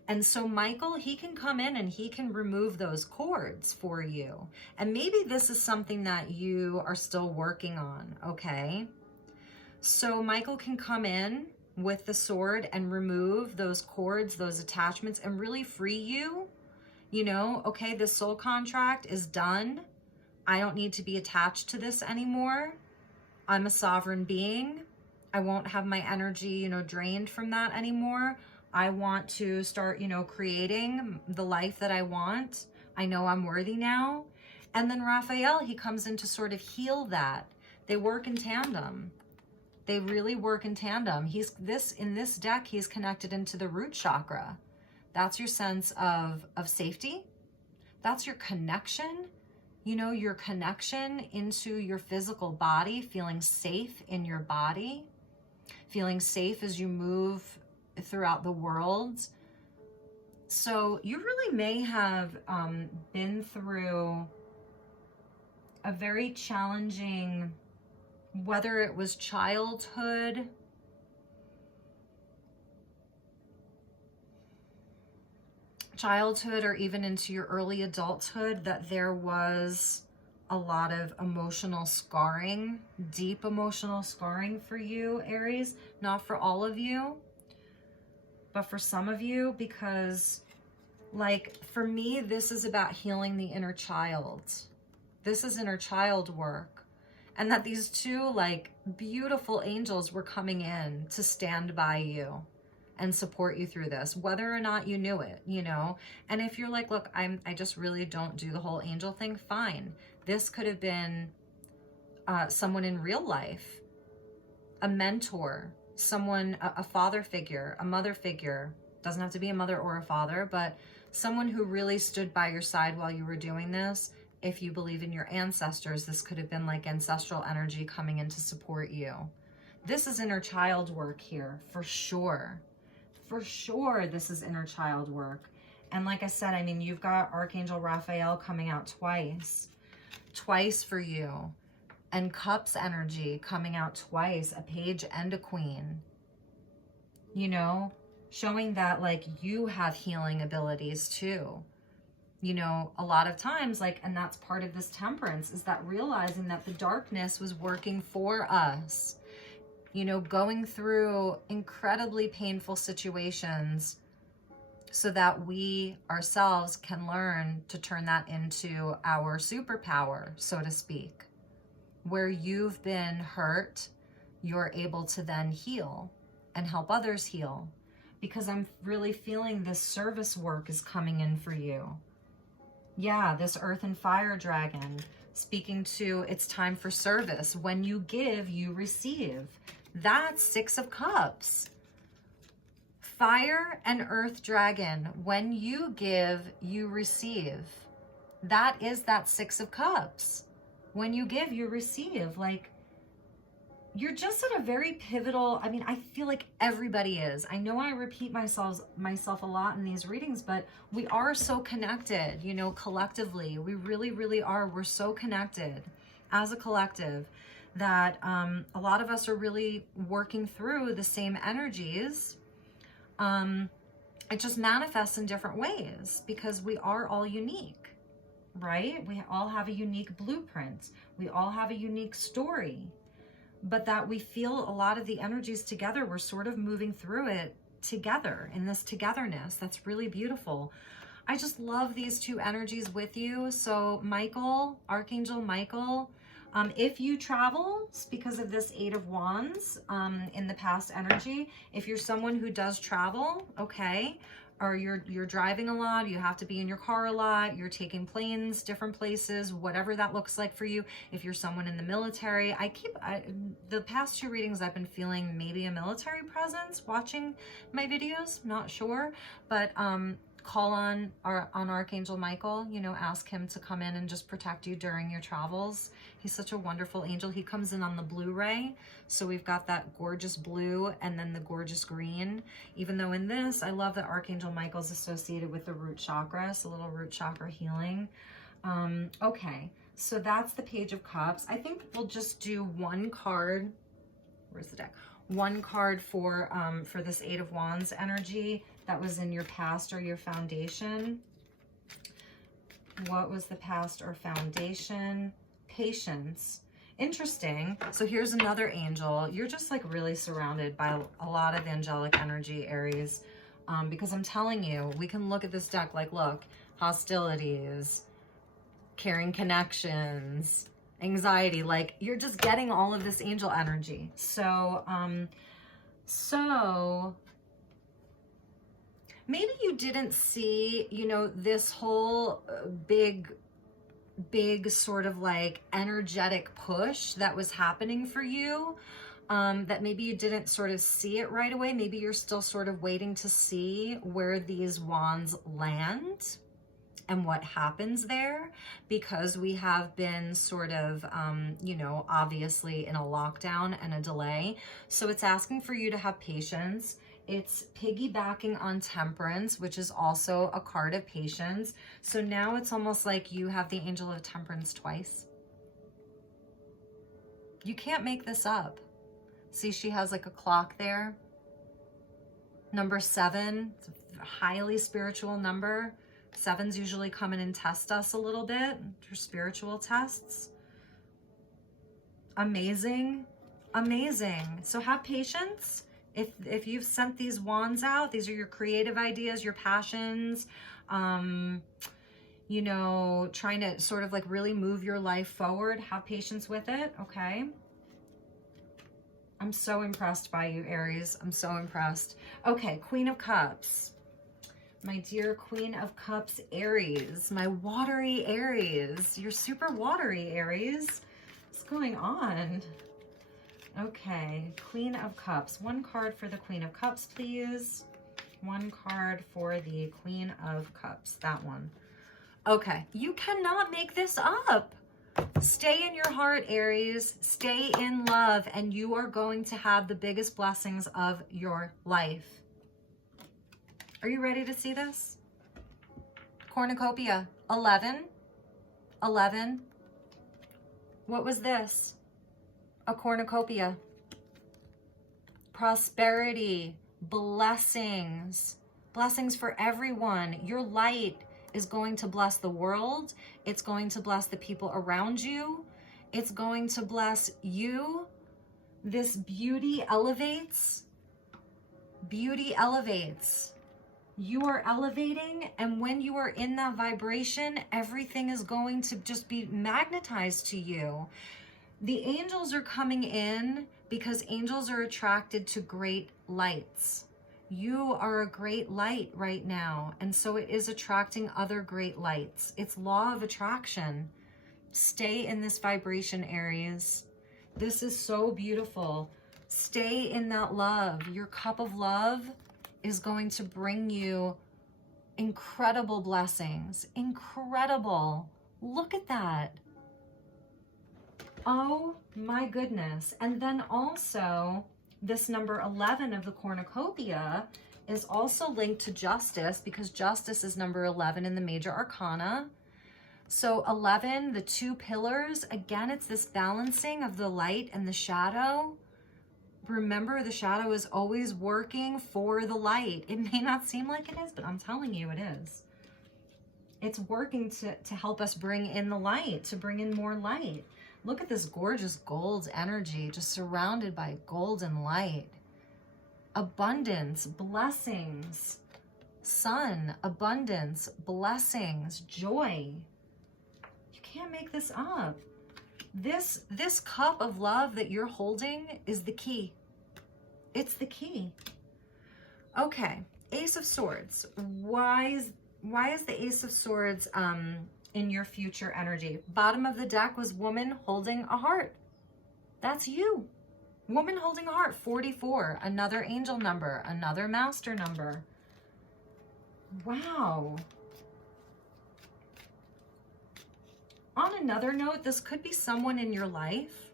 And so Michael, he can come in and he can remove those cords for you. And maybe this is something that you are still working on, okay? So Michael can come in with the sword and remove those cords, those attachments, and really free you. You know, okay, this soul contract is done. I don't need to be attached to this anymore. I'm a sovereign being. I won't have my energy, you know, drained from that anymore. I want to start, you know, creating the life that I want. I know I'm worthy now. And then Raphael, he comes in to sort of heal that. They work in tandem. They really work in tandem. In this deck, he's connected into the root chakra. That's your sense of safety. That's your connection. You know, your connection into your physical body, feeling safe in your body, feeling safe as you move throughout the world. So you really may have been through a very challenging, whether it was childhood, or even into your early adulthood, that there was a lot of emotional scarring, deep emotional scarring for you, Aries. Not for all of you, but for some of you, because like for me, this is about healing the inner child. This is inner child work. And that these two like beautiful angels were coming in to stand by you and support you through this, whether or not you knew it, you know? And if you're like, look, I just really don't do the whole angel thing, fine. This could have been someone in real life, a mentor, someone, a father figure, a mother figure. Doesn't have to be a mother or a father, but someone who really stood by your side while you were doing this. if you believe in your ancestors, this could have been like ancestral energy coming in to support you. This is inner child work here, for sure. For sure, this is inner child work. And like I said, I mean, you've got Archangel Raphael coming out twice for you. And Cups energy coming out twice, a page and a queen. You know, showing that like you have healing abilities too. You know, a lot of times, like, and that's part of this temperance, is that realizing that the darkness was working for us. You know, going through incredibly painful situations so that we ourselves can learn to turn that into our superpower, so to speak. Where you've been hurt, you're able to then heal and help others heal. Because I'm really feeling this service work is coming in for you. Yeah, this earth and fire dragon speaking to it's time for service. When you give, you receive. That's 6 of Cups. Fire and earth dragon. When you give, you receive. That is that 6 of Cups. When you give, you receive. Like, you're just at a very pivotal, I mean, I feel like everybody is. I know I repeat myself a lot in these readings, but we are so connected, you know, collectively. We really, really are. We're so connected as a collective that a lot of us are really working through the same energies. It just manifests in different ways because we are all unique, right? We all have a unique blueprint. We all have a unique story. But that we feel a lot of the energies together, we're sort of moving through it together in this togetherness. That's really beautiful. I just love these two energies with you. So Michael, Archangel Michael, if you travel, because of this 8 of Wands in the past energy, if you're someone who does travel, okay, or you're driving a lot, you have to be in your car a lot, you're taking planes, different places, whatever that looks like for you. If you're someone in the military, the past 2 readings I've been feeling maybe a military presence watching my videos, not sure, but call on Archangel Michael, you know, ask him to come in and just protect you during your travels. He's such a wonderful angel. He comes in on the blue ray. So we've got that gorgeous blue and then the gorgeous green. Even though in this, I love that Archangel Michael's associated with the root chakra, so a little root chakra healing. Okay, so that's the Page of Cups. I think we'll just do one card. Where's the deck? One card for this 8 of Wands energy that was in your past or your foundation. What was the past or foundation? Patience. Interesting. So here's another angel. You're just like really surrounded by a lot of angelic energy, Aries. Because I'm telling you, we can look at this deck like, look, hostilities, caring connections, anxiety, like you're just getting all of this angel energy. So, maybe you didn't see, you know, this whole big sort of like energetic push that was happening for you, that maybe you didn't sort of see it right away. Maybe you're still sort of waiting to see where these wands land and what happens there, because we have been sort of, you know, obviously in a lockdown and a delay. So it's asking for you to have patience. It's piggybacking on Temperance, which is also a card of patience. So now it's almost like you have the Angel of Temperance twice. You can't make this up. See, she has like a clock there. Number 7, it's a highly spiritual number. 7s usually come in and test us a little bit for spiritual tests. Amazing, amazing. So have patience. If you've sent these wands out, these are your creative ideas, your passions, you know, trying to sort of like really move your life forward. Have patience with it, okay? I'm so impressed by you, Aries. I'm so impressed. Okay, Queen of Cups. My dear Queen of Cups, Aries, my watery Aries. You're super watery, Aries. What's going on? Okay, Queen of Cups. One card for the Queen of Cups, please. One card for the Queen of Cups, that one. Okay, you cannot make this up. Stay in your heart, Aries. Stay in love, and you are going to have the biggest blessings of your life. Are you ready to see this? Cornucopia, 11. 11. What was this? A cornucopia. Prosperity, blessings, blessings for everyone. Your light is going to bless the world. It's going to bless the people around you. It's going to bless you. This beauty elevates. Beauty elevates. You are elevating, and when you are in that vibration, everything is going to just be magnetized to you. The angels are coming in because angels are attracted to great lights. You are a great light right now, and so it is attracting other great lights. It's law of attraction. Stay in this vibration, Aries. This is so beautiful. Stay in that love. Your cup of love is going to bring you incredible blessings. Incredible. Look at that. Oh my goodness. And then also this number 11 of the cornucopia is also linked to justice, because justice is number 11 in the major arcana. So 11, the two pillars, again, it's this balancing of the light and the shadow. Remember, the shadow is always working for the light. It may not seem like it is, but I'm telling you it is. It's working to help us bring in the light, to bring in more light. Look at this gorgeous gold energy, just surrounded by golden light. Abundance, blessings, sun, abundance, blessings, joy. You can't make this up. This cup of love that you're holding is the key. It's the key. Okay, Ace of Swords. Why is the Ace of Swords in your future energy? Bottom of the deck was woman holding a heart. That's you. Woman holding a heart, 44. Another angel number, another master number. Wow. On another note, this could be someone in your life.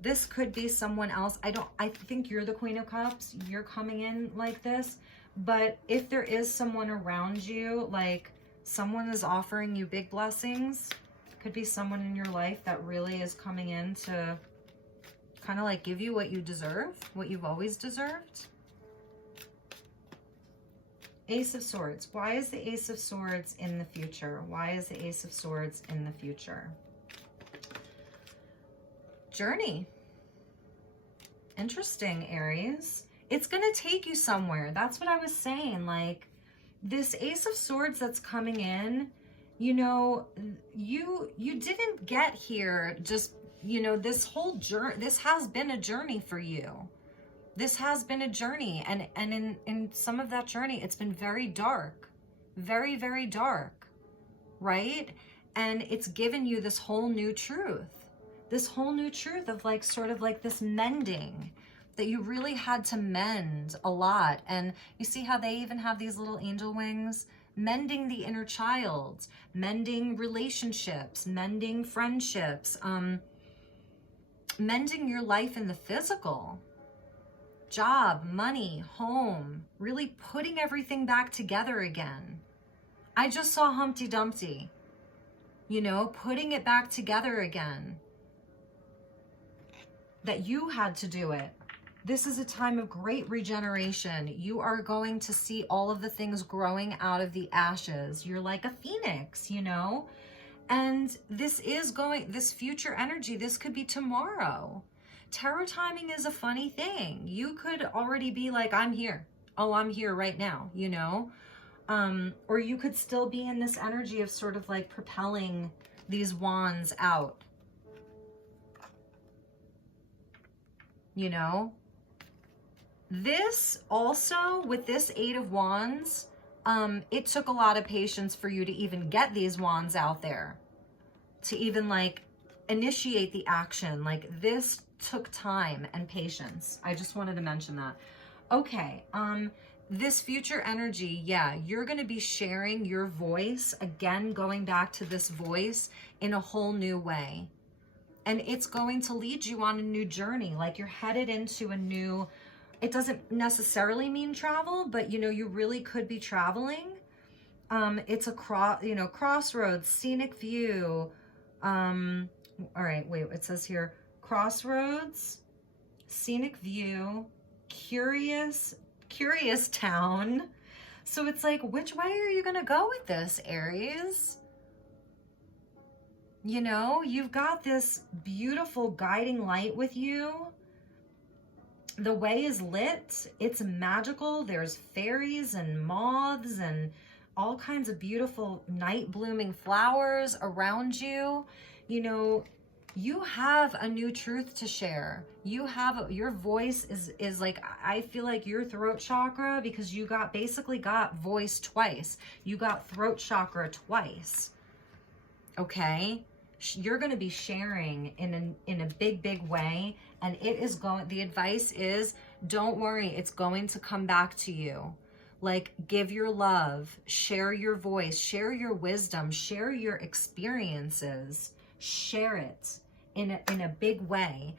This could be someone else. I think you're the Queen of Cups. You're coming in like this. But if there is someone around you, like someone is offering you big blessings, could be someone in your life that really is coming in to kind of like give you what you deserve, what you've always deserved. Ace of Swords. Why is the Ace of Swords in the future? Why is the Ace of Swords in the future? Journey. Interesting, Aries. It's going to take you somewhere. That's what I was saying. Like this Ace of Swords that's coming in, you know, you didn't get here just, you know, this whole journey, this has been a journey for you. This has been a journey, and in some of that journey, it's been very dark, very, very dark, right? And it's given you this whole new truth of like, sort of like this mending that you really had to mend a lot. And you see how they even have these little angel wings, mending the inner child, mending relationships, mending friendships, mending your life in the physical. Job, money, home, really putting everything back together again. I just saw Humpty Dumpty, you know, putting it back together again. That you had to do it. This is a time of great regeneration. You are going to see all of the things growing out of the ashes. You're like a phoenix, you know? And this future energy, this could be tomorrow. Tarot timing is a funny thing. You could already be like, I'm here. Oh, I'm here right now, you know? Or you could still be in this energy of sort of like propelling these wands out. You know? This also, with this 8 of Wands, it took a lot of patience for you to even get these wands out there. To even like initiate the action. Like this took time and patience. I just wanted to mention that. Okay, this future energy, yeah, you're going to be sharing your voice, again, going back to this voice in a whole new way. And it's going to lead you on a new journey. Like you're headed into a new, it doesn't necessarily mean travel, but you know, you really could be traveling. It's a crossroads, scenic view. All right, wait, it says here, crossroads, scenic view, curious town. So it's like, which way are you gonna go with this, Aries? You know, you've got this beautiful guiding light with you. The way is lit. It's magical. There's fairies and moths and all kinds of beautiful night blooming flowers around you. You know, you have a new truth to share. You have, your voice is like, I feel like your throat chakra, because you basically got voice twice. You got throat chakra twice. Okay? You're going to be sharing in a big way, and it is going, the advice is, don't worry, it's going to come back to you. Like, give your love, share your voice, share your wisdom, share your experiences, share it in a big way.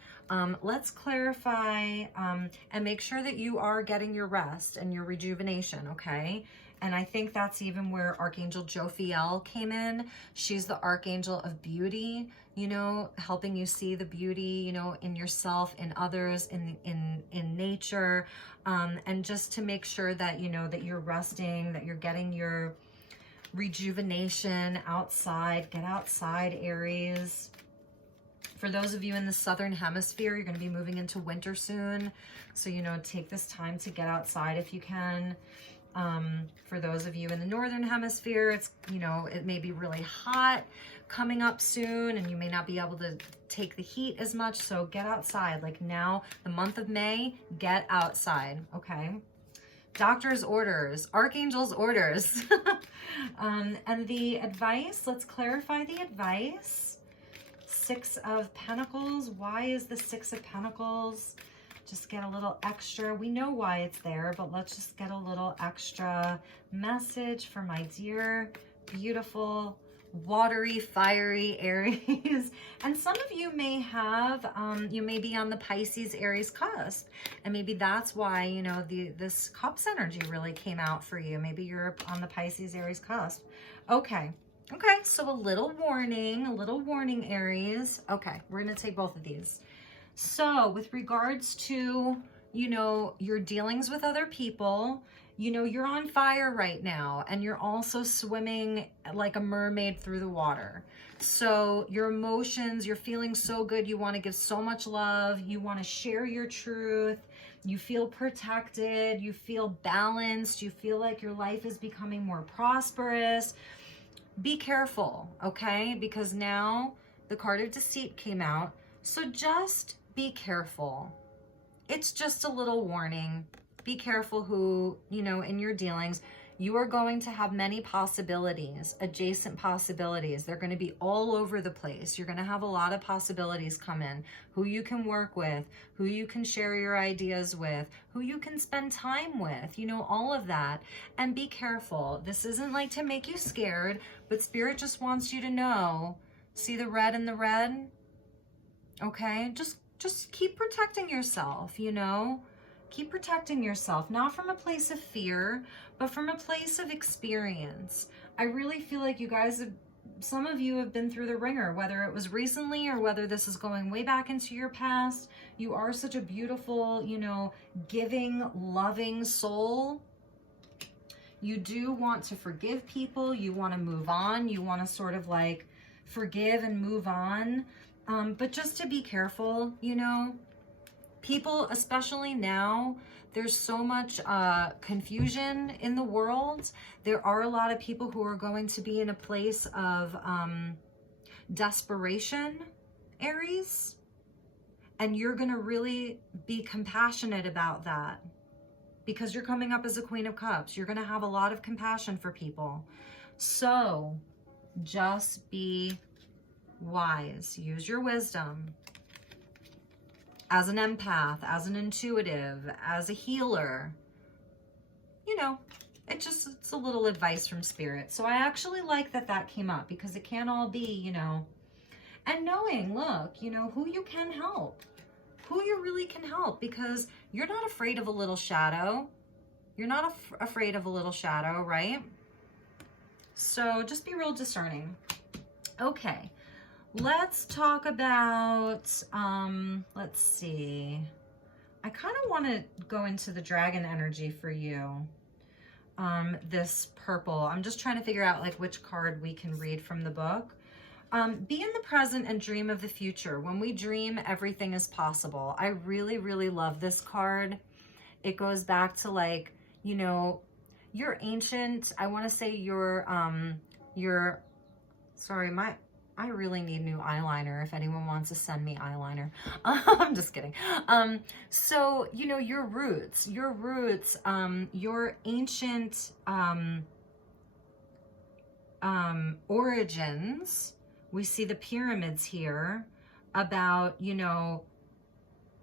Let's clarify and make sure that you are getting your rest and your rejuvenation, okay? And I think that's even where Archangel Jophiel came in. She's the Archangel of beauty, you know, helping you see the beauty, you know, in yourself, in others, in nature, and just to make sure that, you know, that you're resting, that you're getting your rejuvenation outside. Get outside, Aries. For those of you in the Southern Hemisphere, you're going to be moving into winter soon. So, you know, take this time to get outside if you can. For those of you in the Northern Hemisphere, it's, you know, it may be really hot coming up soon and you may not be able to take the heat as much. So get outside. Like now, the month of May, get outside. Okay. Doctor's orders, archangel's orders. And the advice, let's clarify the advice. Six of Pentacles. Why is the Six of Pentacles? Just get a little extra. We know why it's there, but let's just get a little extra message for my dear, beautiful, watery, fiery Aries. And some of you may have, you may be on the Pisces Aries cusp. And maybe that's why, you know, this Cups energy really came out for you. Maybe you're on the Pisces Aries cusp. Okay. Okay, so a little warning, Aries. Okay, we're going to take both of these. So with regards to, you know, your dealings with other people, you know, you're on fire right now and you're also swimming like a mermaid through the water. So your emotions, you're feeling so good. You want to give so much love. You want to share your truth. You feel protected. You feel balanced. You feel like your life is becoming more prosperous. Be careful, okay? Because now the card of deceit came out. So just be careful. It's just a little warning. Be careful who, you know, in your dealings, you are going to have many possibilities, adjacent possibilities. They're going to be all over the place. You're going to have a lot of possibilities come in. Who you can work with, who you can share your ideas with, who you can spend time with, you know, all of that. And be careful. This isn't like to make you scared, but Spirit just wants you to know. See the red in the red? Okay, just keep protecting yourself, you know? Keep protecting yourself, not from a place of fear, but from a place of experience. I really feel like you guys have, some of you have been through the ringer, whether it was recently or whether this is going way back into your past. You are such a beautiful, you know, giving, loving soul. You do want to forgive people. You want to move on. You want to sort of like forgive and move on. But just to be careful, you know, people, especially now, there's so much confusion in the world. There are a lot of people who are going to be in a place of desperation, Aries. And you're going to really be compassionate about that because you're coming up as a Queen of Cups. You're going to have a lot of compassion for people. So just be wise. Use your wisdom. As an empath, as an intuitive, as a healer, you know, it's a little advice from spirit. So I actually like that that came up, because it can't all be, you know, and knowing, look, you know, who you can help, who you really can help, because you're not afraid of a little shadow. You're not afraid of a little shadow, right? So just be real discerning. Okay, let's talk about, let's see. I kind of want to go into the dragon energy for you. This purple. I'm just trying to figure out like which card we can read from the book. Be in the present and dream of the future. When we dream, everything is possible. I really, really love this card. It goes back to like, you know, you're ancient. I want to say sorry, I really need new eyeliner if anyone wants to send me eyeliner. I'm just kidding. So, you know, your roots, your ancient origins. We see the pyramids here, about, you know,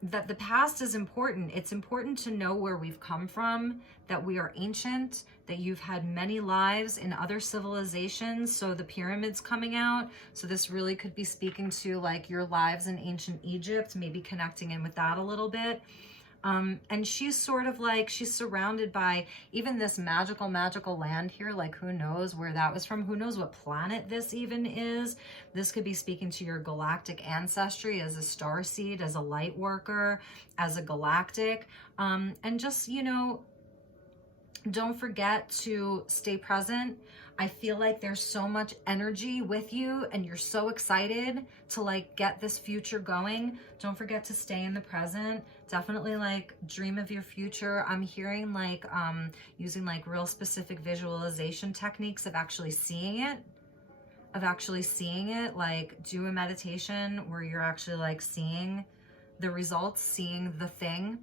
that the past is important. It's important to know where we've come from, that we are ancient, that you've had many lives in other civilizations. So the pyramids coming out. So this really could be speaking to like your lives in ancient Egypt, maybe connecting in with that a little bit. And she's sort of like, she's surrounded by even this magical land here. Like, who knows where that was from? Who knows what planet this even is? This could be speaking to your galactic ancestry as a star seed, as a light worker, as a galactic. And just, you know, don't forget to stay present. I feel like there's so much energy with you and you're so excited to like get this future going. Don't forget to stay in the present. Definitely like dream of your future. I'm hearing like using like real specific visualization techniques of actually seeing it. Like do a meditation where you're actually like seeing the results, seeing the thing.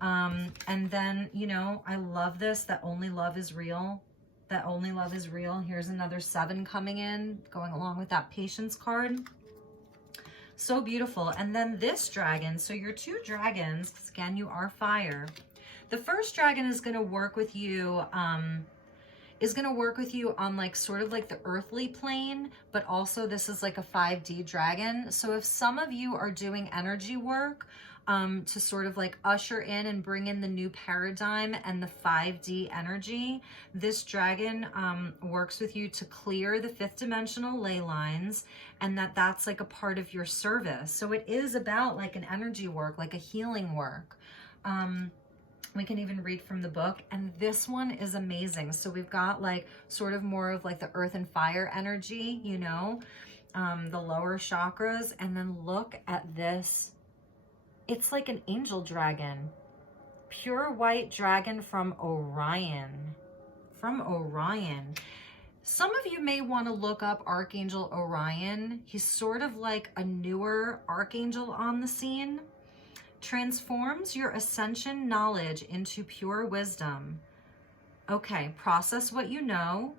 And then, you know, I love this, that only love is real. That only love is real. Here's another 7 coming in, going along with that patience card. So beautiful. And then this dragon, so your 2 dragons, because again, you are fire. The first dragon is going to work with you, on like sort of like the earthly plane, but also this is like a 5D dragon. So if some of you are doing energy work, to sort of like usher in and bring in the new paradigm and the 5D energy, this dragon works with you to clear the 5th dimensional ley lines, and that's like a part of your service. So it is about like an energy work, like a healing work. We can even read from the book, and this one is amazing. So we've got like sort of more of like the earth and fire energy, you know, the lower chakras, and then look at this. It's like an angel dragon, pure white dragon from Orion. Some of you may want to look up Archangel Orion. He's sort of like a newer archangel on the scene. Transforms your ascension knowledge into pure wisdom. Okay, process what you know,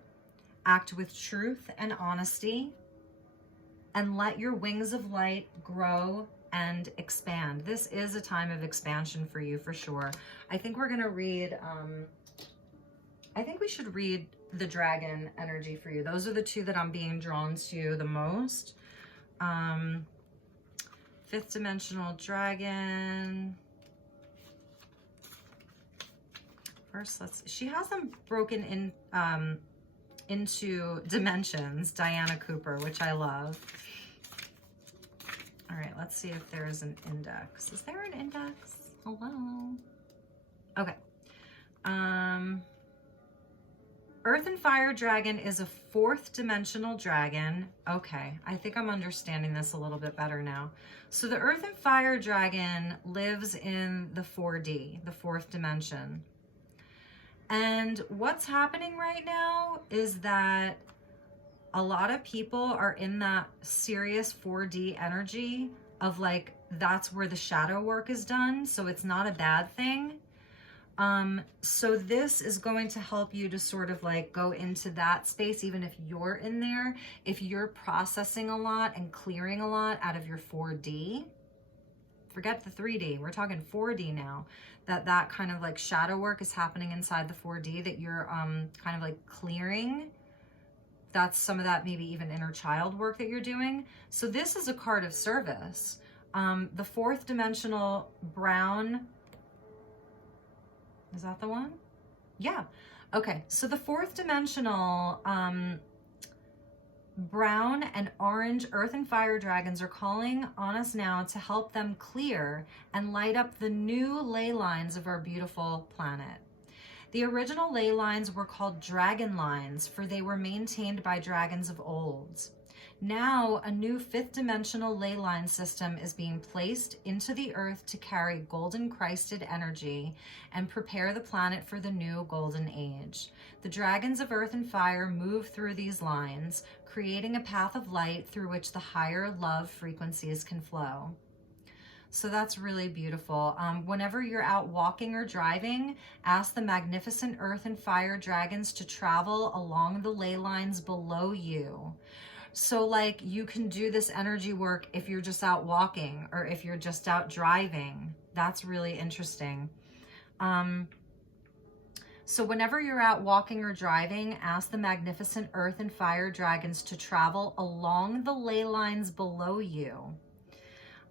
act with truth and honesty, and let your wings of light grow and expand. This is a time of expansion for you for sure. I think we're going to read, I think we should read the dragon energy for you. Those are the 2 that I'm being drawn to the most. 5th dimensional dragon. First, she has them broken in, into dimensions, Diana Cooper, which I love. All right, let's see if there's an index. Is there an index? Hello? Okay. Earth and Fire Dragon is a 4th dimensional dragon. Okay, I think I'm understanding this a little bit better now. So the Earth and Fire Dragon lives in the 4D, the 4th dimension. And what's happening right now is that a lot of people are in that serious 4D energy of like, that's where the shadow work is done. So it's not a bad thing. So this is going to help you to sort of like go into that space, even if you're in there, if you're processing a lot and clearing a lot out of your 4D Forget the 3D. We're talking 4D now. That kind of like shadow work is happening inside the 4D that you're kind of like clearing. That's some of that maybe even inner child work that you're doing. So this is a card of service. The fourth dimensional brown, is that the one? Yeah. Okay, so the fourth dimensional brown and orange earth and fire dragons are calling on us now to help them clear and light up the new ley lines of our beautiful planet. The original ley lines were called dragon lines, for they were maintained by dragons of old. Now, a new fifth dimensional ley line system is being placed into the earth to carry golden Christed energy and prepare the planet for the new golden age. The dragons of earth and fire move through these lines, creating a path of light through which the higher love frequencies can flow. So that's really beautiful. Whenever you're out walking or driving, ask the magnificent earth and fire dragons to travel along the ley lines below you. So like you can do this energy work if you're just out walking or if you're just out driving. That's really interesting. So whenever you're out walking or driving, ask the magnificent earth and fire dragons to travel along the ley lines below you.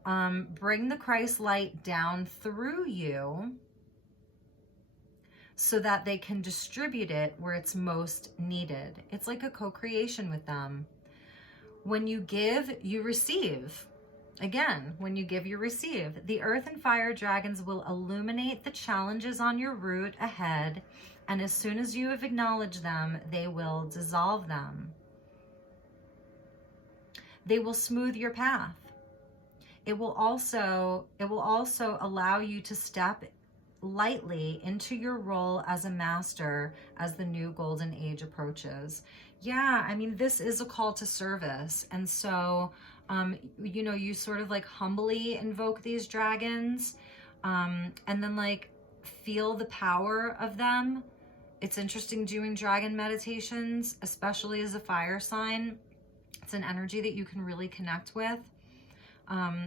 Bring the Christ light down through you so that they can distribute it where it's most needed. It's like a co-creation with them. When you give, you receive. Again, when you give, you receive. The earth and fire dragons will illuminate the challenges on your route ahead, and as soon as you have acknowledged them, they will dissolve them. They will smooth your path. It will also allow you to step lightly into your role as a master as the new golden age approaches. Yeah, I mean, this is a call to service. And so, you know, you sort of like humbly invoke these dragons, and then like feel the power of them. It's interesting doing dragon meditations, especially as a fire sign. It's an energy that you can really connect with.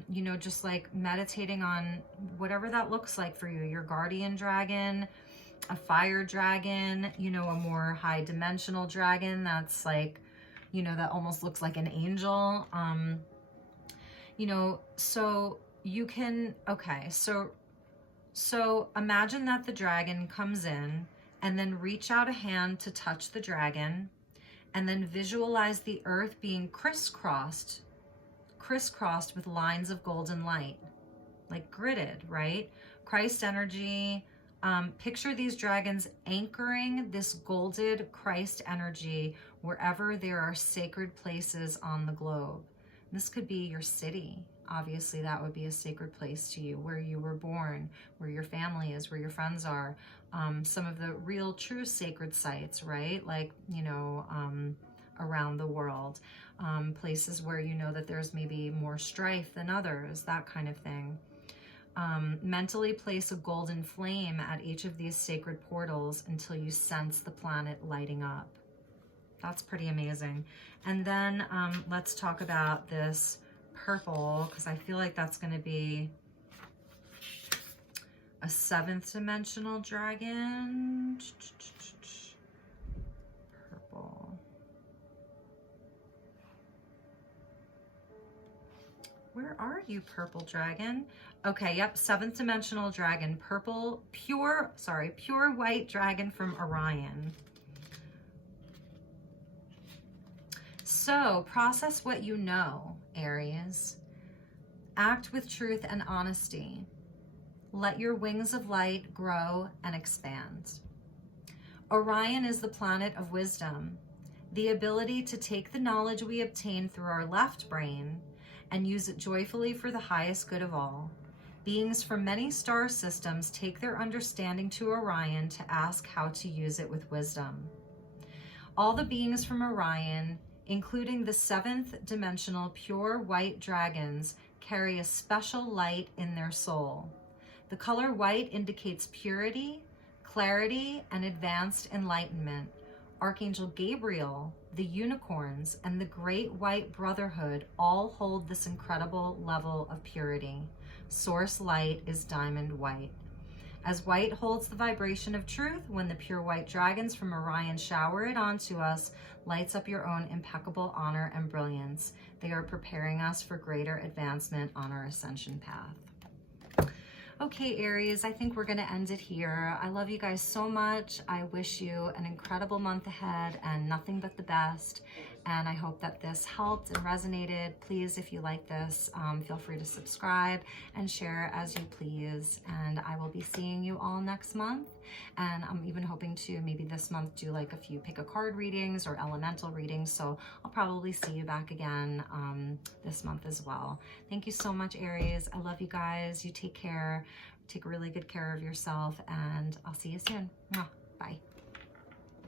You know, just like meditating on whatever that looks like for you, your guardian dragon, a fire dragon, you know, a more high dimensional dragon that's like, you know, that almost looks like an angel. You know, so you can, okay, so imagine that the dragon comes in and then reach out a hand to touch the dragon, and then visualize the earth being crisscrossed with lines of golden light, like gridded, right? Christ energy. Picture these dragons anchoring this golden Christ energy wherever there are sacred places on the globe. This could be your city. Obviously, that would be a sacred place to you, where you were born, where your family is, where your friends are. Some of the real, true sacred sites, right? Like, you know, around the world. Places where you know that there's maybe more strife than others, that kind of thing. Mentally place a golden flame at each of these sacred portals until you sense the planet lighting up. That's pretty amazing. And then let's talk about this purple, because I feel like that's going to be a 7th dimensional dragon. Purple. Where are you, purple dragon? Okay, yep, 7th dimensional dragon, purple, pure white dragon from Orion. So, process what you know, Aries. Act with truth and honesty. Let your wings of light grow and expand. Orion is the planet of wisdom, the ability to take the knowledge we obtain through our left brain and use it joyfully for the highest good of all. Beings from many star systems take their understanding to Orion to ask how to use it with wisdom. All the beings from Orion, including the 7th dimensional pure white dragons, carry a special light in their soul. The color white indicates purity, clarity, and advanced enlightenment. Archangel Gabriel, the unicorns, and the Great White Brotherhood all hold this incredible level of purity. Source light is diamond white. As white holds the vibration of truth, when the pure white dragons from Orion shower it onto us, lights up your own impeccable honor and brilliance. They are preparing us for greater advancement on our ascension path. Okay, Aries, I think we're going to end it here. I love you guys so much. I wish you an incredible month ahead and nothing but the best. And I hope that this helped and resonated. Please, if you like this, feel free to subscribe and share as you please. And I will be seeing you all next month. And I'm even hoping to maybe this month do like a few pick a card readings or elemental readings. So I'll probably see you back again this month as well. Thank you so much, Aries. I love you guys. You take care. Take really good care of yourself, and I'll see you soon. Mwah. Bye.